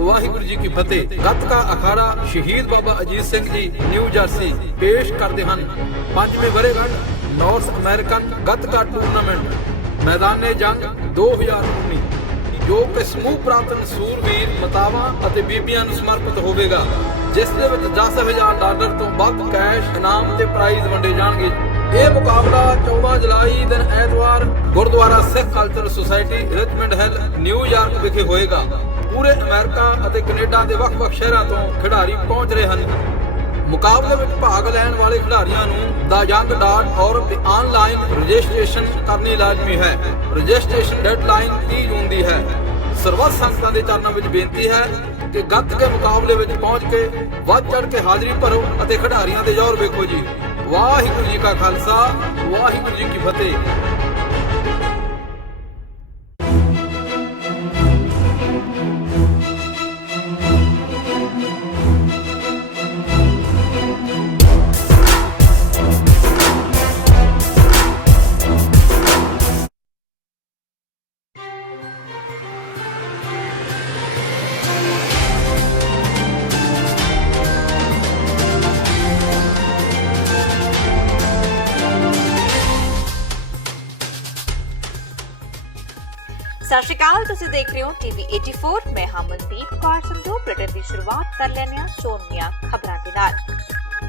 ਵਾਹਿਗੁਰੂ ਜੀ ਕੀ ਫਤਿਹ। ਗੱਤਕਾ ਅਖਾੜਾ ਸ਼ਹੀਦ Baba Ajit Singh ji new jersey ਪੇਸ਼ ਕਰਦੇ ਹਨ 5ਵੇਂ ਵਰ੍ਹੇਗੰਢ ਨਾਰਥ ਅਮਰੀਕਨ ਗੱਤਕਾ ਟੂਰਨਾਮੈਂਟ ਮੈਦਾਨੇ ਜੰਗ 2019 ਜੋ ਕਿ ਸਮੂਹ ਪ੍ਰਾਪਤਨ ਸੂਰਵੀਰ ਮਾਤਾਵਾਂ ਅਤੇ ਬੀਬੀਆਂ ਨੂੰ ਸਮਰਪਿਤ ਹੋਵੇਗਾ, ਜਿਸ ਦੇ ਵਿੱਚ $10,000 ਤੋਂ ਵੱਧ ਕੈਸ਼ ਇਨਾਮ ਤੇ ਪ੍ਰਾਈਜ਼ ਵੰਡੇ ਜਾਣਗੇ। ਇਹ ਮੁਕਾਬਲਾ 14 ਜੁਲਾਈ ਦਿਨ ਐਤਵਾਰ Gurdwara Sikh cultural society Richmond Hill New York ਵਿਖੇ ਹੋਏਗਾ। ਪੂਰੇ ਅਮਰੀਕਾ ਅਤੇ ਕੈਨੇਡਾ ਦੇ ਵੱਖ-ਵੱਖ ਸ਼ਹਿਰਾਂ ਤੋਂ ਖਿਡਾਰੀ ਪਹੁੰਚ ਰਹੇ ਹਨ। ਮੁਕਾਬਲੇ ਵਿੱਚ ਭਾਗ ਲੈਣ ਵਾਲੇ ਖਿਡਾਰੀਆਂ ਨੂੰ theyoung.org ਤੇ ਆਨਲਾਈਨ ਰਜਿਸਟ੍ਰੇਸ਼ਨ ਕਰਨੀ ਲਾਜ਼ਮੀ ਹੈ। ਰਜਿਸਟ੍ਰੇਸ਼ਨ ਡੈਡਲਾਈਨ 30 ਜੂਨ ਦੀ ਹੈ। ਸਰਬੱਤ ਸੰਗਤਾਂ ਦੇ ਚਰਨਾਂ ਵਿੱਚ ਬੇਨਤੀ ਹੈ ਕਿ ਗੱਤਕੇ ਮੁਕਾਬਲੇ ਵਿੱਚ ਪਹੁੰਚ ਕੇ ਵੱਧ ਚੜ੍ਹ ਕੇ ਹਾਜ਼ਰੀ ਭਰੋ ਅਤੇ ਖਿਡਾਰੀਆਂ ਦੇ ਜ਼ੋਰ ਵੇਖੋ ਜੀ। ਵਾਹਿਗੁਰੂ ਜੀ ਕਾ ਖਾਲਸਾ, ਵਾਹਿਗੁਰੂ ਜੀ ਕੀ ਫਤਿਹ। ਸਤਿ ਸ਼੍ਰੀ ਅਕਾਲ, ਤੁਸੀਂ ਦੇਖ ਰਹੇ ਹੋ ਟੀਵੀ 84। ਮੈਂ ਮਨਦੀਪ ਕੌਰ ਸੰਧੂ। ਬੁਲੇਟਿਨ ਦੀ ਸ਼ੁਰੂਆਤ ਕਰ ਲੈਂਦੇ ਹਾਂ ਚੋਣਵੀਆਂ ਖਬਰਾਂ ਦੇ ਨਾਲ।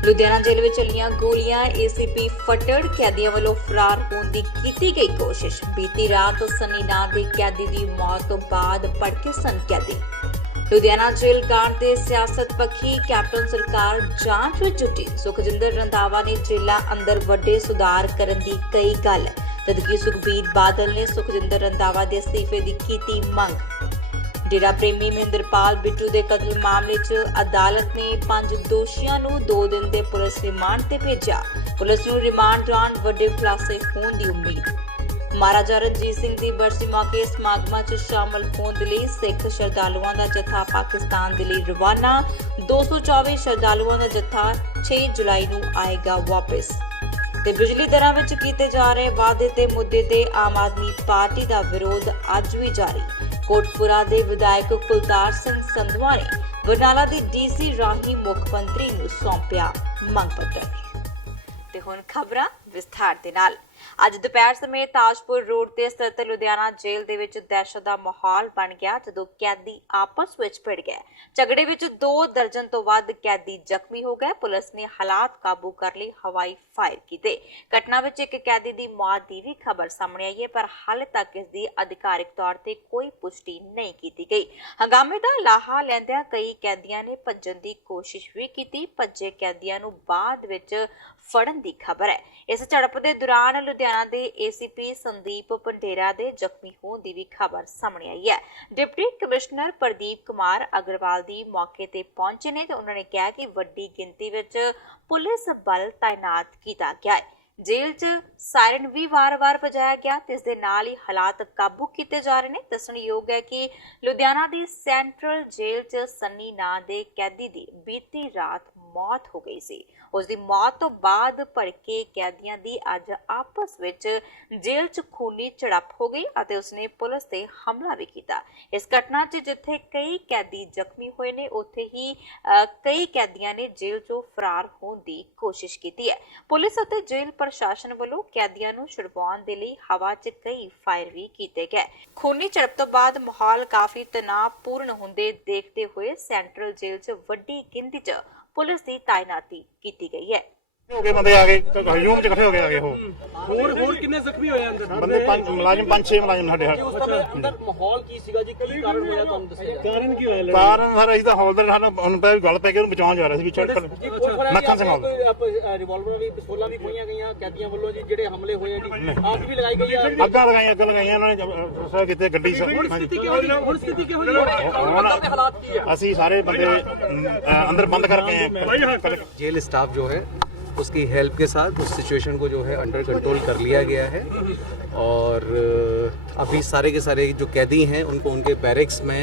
ਲੁਧਿਆਣਾ ਜੇਲ੍ਹ ਵਿੱਚ ਚੱਲੀਆਂ ਗੋਲੀਆਂ, ਏਸੀਪੀ ਫੱਟੜ ਕੈਦੀਆਂ ਵੱਲੋਂ ਫਰਾਰ ਹੋਣ ਦੀ ਕੀਤੀ ਗਈ ਕੋਸ਼ਿਸ਼। ਬੀਤੀ ਰਾਤ ਸੰਨੀ ਨਾਂ ਦੇ ਕੈਦੀ ਦੀ ਮੌਤ ਤੋਂ ਬਾਅਦ ਭੜਕੇ ਸਨ ਕੈਦੀ। ਲੁਧਿਆਣਾ ਜੇਲ੍ਹ ਕਾਂਡ ਦੇ ਸਿਆਸਤ ਪੱਖੀ ਕੈਪਟਨ ਸਰਕਾਰ ਜਾਂਚ ਵਿੱਚ ਜੁਟੀ। ਸੁਖਜਿੰਦਰ ਰੰਧਾਵਾ ਨੇ ਜੇਲ੍ਹਾਂ ਅੰਦਰ ਵੱਡੇ ਸੁਧਾਰ ਕਰਨ ਦੀ ਕਹੀ ਗੱਲ, ਜਦਕਿ ਸੁਖਬੀਰ ਬਾਦਲ ਨੇ ਸੁਖਜਿੰਦਰ ਰੰਧਾਵਾ ਦੇ ਅਸਤੀਫੇ ਦੀ ਕੀਤੀ ਮੰਗ। ਡੇਰਾ ਪ੍ਰੇਮੀ ਮਹਿੰਦਰਪਾਲ ਬਿੱਟੂ ਦੇ ਕਤਲ ਮਾਮਲੇ 'ਚ ਅਦਾਲਤ ਨੇ 5 ਦੋਸ਼ੀਆਂ ਨੂੰ 2 ਦਿਨ ਦੇ ਪੁਲਿਸ ਰਿਮਾਂਡ ਤੇ ਭੇਜਿਆ। ਪੁਲਿਸ ਨੂੰ ਰਿਮਾਂਡ ਦੌਰਾਨ ਵੱਡੇ ਖੁਲਾਸੇ ਹੋਣ ਦੀ ਉਮੀਦ। ਮਹਾਰਾਜਾ ਰਣਜੀਤ ਸਿੰਘ ਦੀ ਬਰਸੀ ਮੌਕੇ ਸਮਾਗਮਾਂ 'ਚ ਸ਼ਾਮਲ ਹੋਣ ਦੇ ਲਈ ਸਿੱਖ ਸ਼ਰਧਾਲੂਆਂ ਦਾ ਜੱਥਾ ਪਾਕਿਸਤਾਨ ਦੇ ਲਈ ਰਵਾਨਾ। 224 ਸ਼ਰਧਾਲੂਆਂ ਦਾ ਜੱਥਾ 6 ਜੁਲਾਈ ਨੂੰ ਆਏਗਾ ਵਾਪਸ। ਤੇ ਬਿਜਲੀ ਦਰਾਂ ਵਿੱਚ ਕੀਤੇ ਜਾ ਰਹੇ ਵਾਅਦੇ ਤੇ ਮੁੱਦੇ ਤੇ ਆਮ ਆਦਮੀ ਪਾਰਟੀ ਦਾ ਵਿਰੋਧ ਅੱਜ ਵੀ ਜਾਰੀ। ਕੋਟਪੁਰਾ ਦੇ ਵਿਧਾਇਕ ਕੁਲਤਾਰ ਸਿੰਘ ਸੰਧਵਾ ਨੇ ਬਰਨਾਲਾ ਦੀ ਡੀਸੀ ਰਾਹੀਂ ਮੁੱਖ ਮੰਤਰੀ ਨੂੰ ਸੌਂਪਿਆ ਮੰਗ ਪੱਤਰ। ਤੇ ਹੁਣ ਖਬਰਾਂ ਵਿਸਥਾਰ ਦੇ ਨਾਲ। ਅੱਜ ਦੁਪਹਿਰ ਸਮੇਂ ਤਾਜਪੁਰ ਰੋਡ ਤੇ ਸਥਿਤ ਲੁਧਿਆਣਾ ਜੇਲ੍ਹ ਦੇ ਵਿੱਚ ਦਹਿਸ਼ਤ ਦਾ ਮਾਹੌਲ ਬਣ ਗਿਆ ਜਦੋਂ ਕੈਦੀ ਆਪਸ ਵਿੱਚ ਭਿੜ ਗਏ। ਝਗੜੇ ਵਿੱਚ 2 ਦਰਜਨ ਤੋਂ ਵੱਧ ਕੈਦੀ ਜ਼ਖਮੀ ਹੋ ਗਏ। ਪੁਲਿਸ ਨੇ ਹਾਲਾਤ ਕਾਬੂ ਕਰ ਲਈ ਹਵਾਈ ਫਾਇਰ ਕੀਤੇ। ਘਟਨਾ ਵਿੱਚ ਇੱਕ ਕੈਦੀ ਦੀ ਮੌਤ ਦੀ ਵੀ ਖਬਰ ਸਾਹਮਣੇ ਆਈ ਹੈ, ਪਰ ਹਾਲੇ ਤੱਕ ਇਸ ਦੀ ਅਧਿਕਾਰਿਕ ਤੌਰ ਤੇ ਕੋਈ ਪੁਸ਼ਟੀ ਨਹੀਂ ਕੀਤੀ ਗਈ। ਹੰਗਾਮੇ ਦਾ ਲਾਹਾ ਲੈਂਦਿਆਂ ਕਈ ਕੈਦੀਆਂ ਨੇ ਭੱਜਣ ਦੀ ਕੋਸ਼ਿਸ਼ ਵੀ ਕੀਤੀ। ਭੱਜੇ ਕੈਦੀਆਂ ਨੂੰ ਬਾਅਦ ਵਿੱਚ ਫੜਨ ਦੀ ਖਬਰ ਹੈ। ਇਸ ਝੜਪ ਦੇ ਦੌਰਾਨ ਲੁਧਿਆਣਾ ਦੇ ਏਸੀਪੀ ਸੰਦੀਪ ਪੰਡੇਰਾ ਦੇ ਜ਼ਖਮੀ ਹੋਣ ਦੀ ਵੀ ਖਬਰ ਸਾਹਮਣੇ ਆਈ ਹੈ। ਡਿਪਟੀ ਕਮਿਸ਼ਨਰ ਪ੍ਰਦੀਪ ਕੁਮਾਰ ਅਗਰਵਾਲ ਦੀ ਮੌਕੇ ਤੇ ਪਹੁੰਚੇ ਨੇ ਤੇ ਉਹਨਾਂ ਨੇ ਕਿਹਾ ਕਿ ਵੱਡੀ ਗਿਣਤੀ ਵਿੱਚ ਪੁਲਿਸ ਬਲ ਤਾਇਨਾਤ ਕੀਤਾ ਗਿਆ ਹੈ। ਜੇਲ੍ਹ 'ਚ ਸਾਇਰਨ ਵੀ ਵਾਰ-ਵਾਰ ਵਜਾਇਆ ਗਿਆ ਤੇ ਇਸ ਦੇ ਨਾਲ ਹੀ ਹਾਲਾਤ ਕਾਬੂ ਕੀਤੇ ਜਾ ਰਹੇ ਨੇ। ਦੱਸਣਯੋਗ ਹੈ ਕਿ ਲੁਧਿਆਣਾ ਦੀ ਸੈਂਟਰਲ ਜੇਲ੍ਹ 'ਚ ਸੰਨੀ ਨਾਂ ਦੇ ਕੈਦੀ ਦੀ ਬੀਤੀ ਰਾਤ ਮੌਤ ਹੋ ਗਈ ਸੀ। ਉਸ ਦੀ ਮੌਤ ਤੋਂ ਬਾਅਦ ਭੜਕੇ ਕੈਦੀਆਂ ਦੀ ਅੱਜ ਆਪਸ ਵਿੱਚ ਜੇਲ੍ਹ 'ਚ ਖੂਨੀ ਝੜਪ ਹੋ ਗਈ ਅਤੇ ਉਸਨੇ ਪੁਲਿਸ ਤੇ ਹਮਲਾ ਵੀ ਕੀਤਾ। ਇਸ ਘਟਨਾ 'ਚ ਜਿੱਥੇ ਕਈ ਕੈਦੀ ਜ਼ਖਮੀ ਹੋਏ ਨੇ, ਉੱਥੇ ਹੀ ਕਈ ਕੈਦੀਆਂ ਨੇ ਜੇਲ੍ਹ 'ਚੋਂ ਫਰਾਰ ਹੋਣ ਦੀ ਕੋਸ਼ਿਸ਼ ਕੀਤੀ ਹੈ। ਪੁਲਿਸ ਅਤੇ ਜੇਲ੍ਹ ਪ੍ਰਸ਼ਾਸਨ ਵੱਲੋਂ ਕੈਦੀਆਂ ਨੂੰ ਛੁਡਵਾਉਣ ਦੇ ਲਈ ਹਵਾ 'ਚ ਕਈ ਫਾਇਰ ਵੀ ਕੀਤੇ ਗਏ। ਖੂਨੀ ਝੜਪ ਤੋਂ ਬਾਅਦ ਮਾਹੌਲ ਕਾਫੀ ਤਣਾਅਪੂਰਨ ਹੁੰਦੇ ਦੇਖਦੇ ਹੋਏ ਸੈਂਟਰਲ ਜੇਲ੍ਹ 'ਚ ਵੱਡੀ ਗਿਣਤੀ 'ਚ ਪੁਲਿਸ ਦੀ ਤਾਇਨਾਤੀ ਕੀਤੀ ਗਈ ਹੈ। ਹੋ ਗਏ ਬੰਦੇ ਆ ਗਏ ਹਜੂਮ ਚ ਇਕੱਠੇ ਹੋ ਗਏ ਆ ਗਏ ਉਹ ਹੋਰ ਕਿੰਨੇ ਜ਼ਖਮੀ ਹੋਏ ਅੰਦਰ ਬੰਦੇ 5 ਮੁਲਾਜ਼ਮ 5-6 ਮੁਲਾਜ਼ਮ ਸਾਡੇ ਉਸ ਸਮੇਂ ਅੰਦਰ ਮਾਹੌਲ ਕੀ ਸੀਗਾ ਜੀ? ਕੀ ਕਾਰਨ ਹੋਇਆ ਤੁਹਾਨੂੰ ਦੱਸਿਆ? ਕਾਰਨ ਕੀ ਹੋਇਆ? ਕਾਰਨ ਸਰ ਅਸੀਂ ਤਾਂ ਹੌਲਦਾਰ ਸਾਨੂੰ ਉਹਨੂੰ ਪੈ ਗੱਲ ਪੈ ਕੇ ਉਹਨੂੰ ਬਚਾਉਣ ਜਾ ਰਿਹਾ ਸੀ ਪਿੱਛੇ ਮੱਖਣ ਸਿੰਘ ਹੌਲਦਾਰ। ਰਿਵਾਲਵਰ ਵੀ ਪਿਸਤੌਲਾਂ ਵੀ ਖੋਈਆਂ ਗਈਆਂ ਕੈਦੀਆਂ ਵੱਲੋਂ ਜੀ, ਜਿਹੜੇ ਹਮਲੇ ਹੋਏ ਜੀ ਆਗ ਵੀ ਲਗਾਈ ਗਈ ਆ। ਅੱਗਾਂ ਲਗਾਈਆਂ ਉਹਨਾਂ ਨੇ ਸਰ ਕਿਤੇ ਗੱਡੀ ਹੁਣ ਸਥਿਤੀ ਕਿਹੋ ਜਿਹੀ ਹੈ? ਹਾਲਾਤ ਕੀ ਆ? ਅਸੀਂ ਸਾਰੇ ਬੰਦੇ अंदर बंद करके हैं। जेल स्टाफ जो है उसकी हेल्प के साथ उस सिचुएशन को जो है अंडर कंट्रोल कर लिया गया है और अभी सारे के सारे जो कैदी हैं उनको उनके बैरिक्स में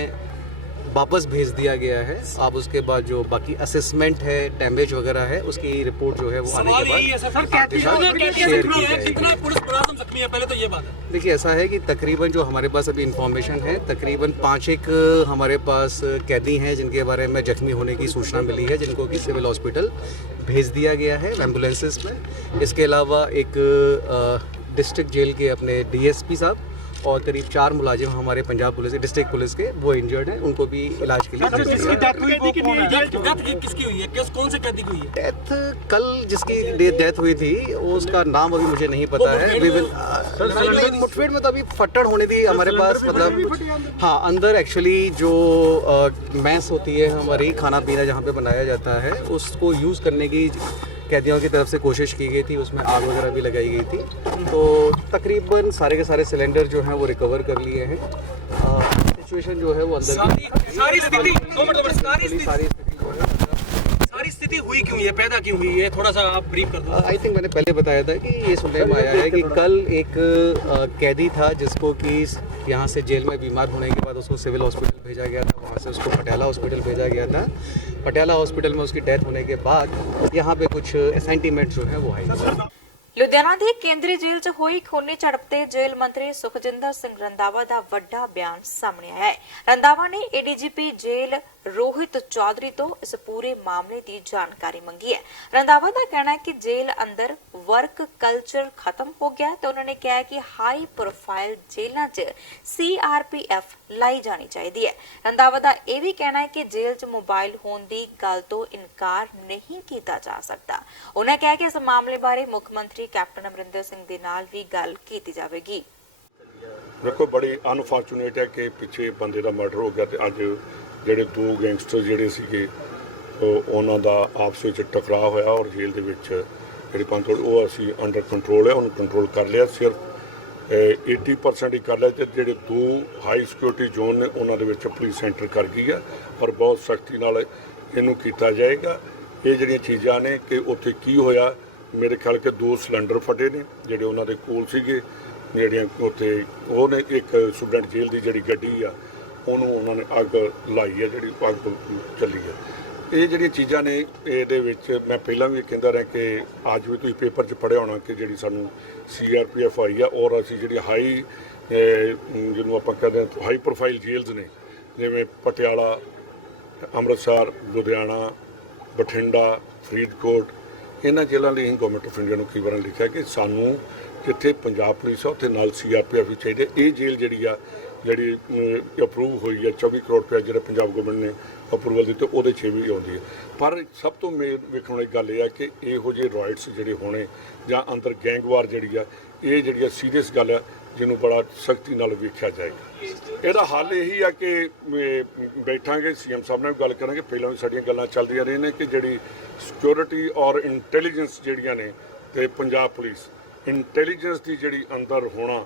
वापस भेज दिया गया है। अब उसके बाद जो बाकी असेसमेंट है, डैमेज वगैरह है, उसकी रिपोर्ट जो है वो आने के बाद आपके साथ शेयर की जाएगी। पुलिस मुलाजिम जख्मी है, पहले तो ये बात है। देखिए ऐसा है कि तकरीबन जो हमारे पास अभी इंफॉर्मेशन है, तकरीबन 5 हमारे पास कैदी हैं जिनके बारे में जख्मी होने की सूचना मिली है, जिनको कि सिविल हॉस्पिटल भेज दिया गया है एम्बुलेंसेस में। इसके अलावा एक डिस्ट्रिक्ट जेल के अपने डीएसपी साहब और करीब 4 मुलाजिम हमारे पंजाब पुलिस के, डिस्ट्रिक्ट पुलिस के, वो इंजर्ड हैं, उनको भी इलाज के लिए भेज दिया है। किसकी हुई है, कौन से कैदी की हुई है? डेथ कल जिसकी डेथ हुई थी उसका नाम अभी मुझे नहीं पता है। वी विल मुठभेड़ में तो अभी फट्टड़ होने दी हमारे पास, मतलब हाँ अंदर एक्चुअली जो मैस होती है हमारी, खाना पीना जहाँ पे बनाया जाता है, उसको यूज़ करने की कैदियों की तरफ से कोशिश की गई थी, उसमें आग वगैरह भी लगाई गई थी। तो तकरीबन सारे के सारे सिलेंडर जो हैं वो रिकवर कर लिए हैं। सिचुएशन जो है वो अंदर सारी स्थिति हुई क्यों है, पैदा क्यों हुई है, थोड़ा सा आप ब्रीफ कर दो। आई थिंक मैंने पहले बताया था कि ये सुनने में आया है कि कल एक कैदी था जिसको कि यहाँ से जेल में बीमार होने के बाद उसको सिविल हॉस्पिटल भेजा गया था, वहाँ से उसको पटियाला हॉस्पिटल भेजा गया था। पटियाला हॉस्पिटल में उसकी डेथ होने के बाद यहाँ पे कुछ सेंटीमेंट जो है वो आए। ਲੁਧਿਆਣਾ ਦੀ ਕੇਂਦਰੀ ਜੇਲ੍ਹ 'ਚ ਹੋਈ ਖੂਨੀ ਝੜਪ ਤੇ ਜੇਲ੍ਹ ਮੰਤਰੀ ਸੁਖਜਿੰਦਰ ਸਿੰਘ ਰੰਧਾਵਾ ਦਾ ਵੱਡਾ ਬਿਆਨ ਸਾਹਮਣੇ ਆਇਆ ਹੈ। ਰੰਧਾਵਾ ਨੇ ਏਡੀਜੀਪੀ ਜੇਲ੍ਹ ਰੋਹਿਤ ਚੌਧਰੀ ਤੋਂ ਇਸ ਪੂਰੇ ਮਾਮਲੇ ਦੀ ਜਾਣਕਾਰੀ ਮੰਗੀ ਹੈ। ਰੰਧਾਵਾ ਦਾ ਕਹਿਣਾ ਹੈ ਕਿ ਜੇਲ੍ਹ ਅੰਦਰ ਵਰਕ ਕਲਚਰ ਖਤਮ ਹੋ ਗਿਆ ਤੇ ਉਹਨਾਂ ਨੇ ਕਿਹਾ ਹੈ ਕਿ ਹਾਈ ਪ੍ਰੋਫਾਈਲ ਜੇਲ੍ਹਾਂ 'ਚ CRPF ਲਾਈ ਜਾਣੀ ਚਾਹੀਦੀ ਹੈ। ਰੰਧਾਵਾ ਦਾ ਇਹ ਵੀ ਕਹਿਣਾ ਹੈ ਕਿ ਜੇਲ੍ਹ 'ਚ ਮੋਬਾਈਲ ਹੋਣ ਦੀ ਗੱਲ ਤੋਂ ਇਨਕਾਰ ਨਹੀਂ ਕੀਤਾ ਜਾ ਸਕਦਾ। ਉਹਨਾਂ ਕਿਹਾ ਕਿ ਇਸ ਮਾਮਲੇ ਬਾਰੇ ਮੁੱਖ ਮੰਤਰੀ ਕੈਪਟਨ ਅਮਰਿੰਦਰ ਸਿੰਘ ਦੇ ਨਾਲ ਵੀ ਗੱਲ ਕੀਤੀ ਜਾਵੇਗੀ। ਦੇਖੋ ਬੜੀ ਅਨਫੋਰਚੂਨੇਟ ਹੈ ਕਿ ਪਿੱਛੇ ਬੰਦੇ ਦਾ ਮਰਡਰ ਹੋ ਗਿਆ ਤੇ ਅੱਜ ਜਿਹੜੇ 2 ਗੈਂਗਸਟਰ ਜਿਹੜੇ ਸੀਗੇ ਉਹਨਾਂ ਦਾ ਆਪਸ ਵਿੱਚ ਟਕਰਾਅ ਹੋਇਆ ਔਰ ਜੇਲ੍ਹ ਦੇ ਵਿੱਚ ਜਿਹੜੀ ਪੰਤੋੜ ਉਹ ਅਸੀਂ ਅੰਡਰ ਕੰਟਰੋਲ ਹੈ, ਉਹਨੂੰ ਕੰਟਰੋਲ ਕਰ ਲਿਆ। ਸਿਰਫ 80% ਹੀ ਕਰ ਲਿਆ ਤੇ ਜਿਹੜੇ 2 ਹਾਈ ਸਿਕਿਉਰਿਟੀ ਜ਼ੋਨ ਨੇ ਉਹਨਾਂ ਦੇ ਵਿੱਚ ਪੁਲਿਸ ਐਂਟਰ ਕਰ ਗਈ ਹੈ ਔਰ ਬਹੁਤ ਸਖਤੀ ਨਾਲ ਇਹਨੂੰ ਕੀਤਾ ਜਾਏਗਾ। ਇਹ ਜਿਹੜੀਆਂ ਚੀਜ਼ਾਂ ਨੇ ਕਿ ਉੱਥੇ ਕੀ ਹੋਇਆ, ਮੇਰੇ ਖਿਆਲ ਕਿ 2 ਸਿਲੰਡਰ ਫਟੇ ਨੇ ਜਿਹੜੇ ਉਹਨਾਂ ਦੇ ਕੋਲ ਸੀਗੇ, ਜਿਹੜੀਆਂ ਉੱਥੇ ਉਹਨੇ ਇੱਕ ਸਟੂਡੈਂਟ ਜੇਲ੍ਹ ਦੀ ਜਿਹੜੀ ਗੱਡੀ ਆ ਉਹਨੂੰ ਉਹਨਾਂ ਨੇ ਅੱਗ ਲਾਈ ਹੈ, ਜਿਹੜੀ ਅੱਗ ਚੱਲੀ ਹੈ। ਇਹ ਜਿਹੜੀਆਂ ਚੀਜ਼ਾਂ ਨੇ ਇਹਦੇ ਵਿੱਚ ਮੈਂ ਪਹਿਲਾਂ ਵੀ ਕਹਿੰਦਾ ਰਿਹਾ ਕਿ ਅੱਜ ਵੀ ਤੁਸੀਂ ਪੇਪਰ 'ਚ ਪੜ੍ਹਿਆ ਹੋਣਾ ਕਿ ਜਿਹੜੀ ਸਾਨੂੰ CRPF ਆਈ ਆ ਔਰ ਅਸੀਂ ਜਿਹੜੀ ਹਾਈ ਜਿਹਨੂੰ ਆਪਾਂ ਕਹਿੰਦੇ ਹਾਂ ਹਾਈ ਪ੍ਰੋਫਾਈਲ ਜੇਲ੍ਸ ਨੇ ਜਿਵੇਂ ਪਟਿਆਲਾ, ਅੰਮ੍ਰਿਤਸਰ, ਲੁਧਿਆਣਾ, ਬਠਿੰਡਾ, ਫਰੀਦਕੋਟ, ਇਹਨਾਂ ਜੇਲ੍ਹਾਂ ਲਈ ਗਵਰਨਮੈਂਟ ਆਫ ਇੰਡੀਆ ਨੂੰ ਕਈ ਵਾਰ ਲਿਖਿਆ ਕਿ ਸਾਨੂੰ ਜਿੱਥੇ ਪੰਜਾਬ ਪੁਲਿਸ ਆ ਉੱਥੇ ਨਾਲ CRPF ਵੀ ਚਾਹੀਦੇ। ਇਹ ਜੇਲ੍ਹ ਜਿਹੜੀ ਆ ਜਿਹੜੀ ਅਪਰੂਵ ਹੋਈ ਹੈ 24 ਕਰੋੜ ਰੁਪਏ ਜਿਹੜਾ ਪੰਜਾਬ ਗਵਰਨਮੈਂਟ ਨੇ ਅਪਰੂਵਲ ਦਿੱਤੇ ਉਹਦੇ 'ਚ ਵੀ ਆਉਂਦੀ ਹੈ। ਪਰ ਸਭ ਤੋਂ ਵੇਖਣ ਵਾਲੀ ਗੱਲ ਇਹ ਆ ਕਿ ਇਹੋ ਜਿਹੇ ਰਾਈਟਸ ਜਿਹੜੇ ਹੋਣੇ ਜਾਂ ਅੰਦਰ ਗੈਂਗਵਾਰ ਜਿਹੜੀ ਆ ਇਹ ਜਿਹੜੀ ਆ ਸੀਰੀਅਸ ਗੱਲ ਆ ਜਿਹਨੂੰ ਬੜਾ ਸਖਤੀ ਨਾਲ ਵੇਖਿਆ ਜਾਏਗਾ। ਇਹਦਾ ਹੱਲ ਇਹੀ ਆ ਕਿ ਬੈਠਾਂਗੇ CM ਸਾਹਿਬ ਨਾਲ ਵੀ ਗੱਲ ਕਰਾਂਗੇ। ਪਹਿਲਾਂ ਵੀ ਸਾਡੀਆਂ ਗੱਲਾਂ ਚੱਲਦੀਆਂ ਰਹੀਆਂ ਨੇ ਕਿ ਜਿਹੜੀ ਸਿਕਿਉਰਿਟੀ ਔਰ ਇੰਟੈਲੀਜੈਂਸ ਜਿਹੜੀਆਂ ਨੇ ਤੇ ਪੰਜਾਬ ਪੁਲਿਸ ਇੰਟੈਲੀਜੈਂਸ ਦੀ ਜਿਹੜੀ ਅੰਦਰ ਹੋਣਾ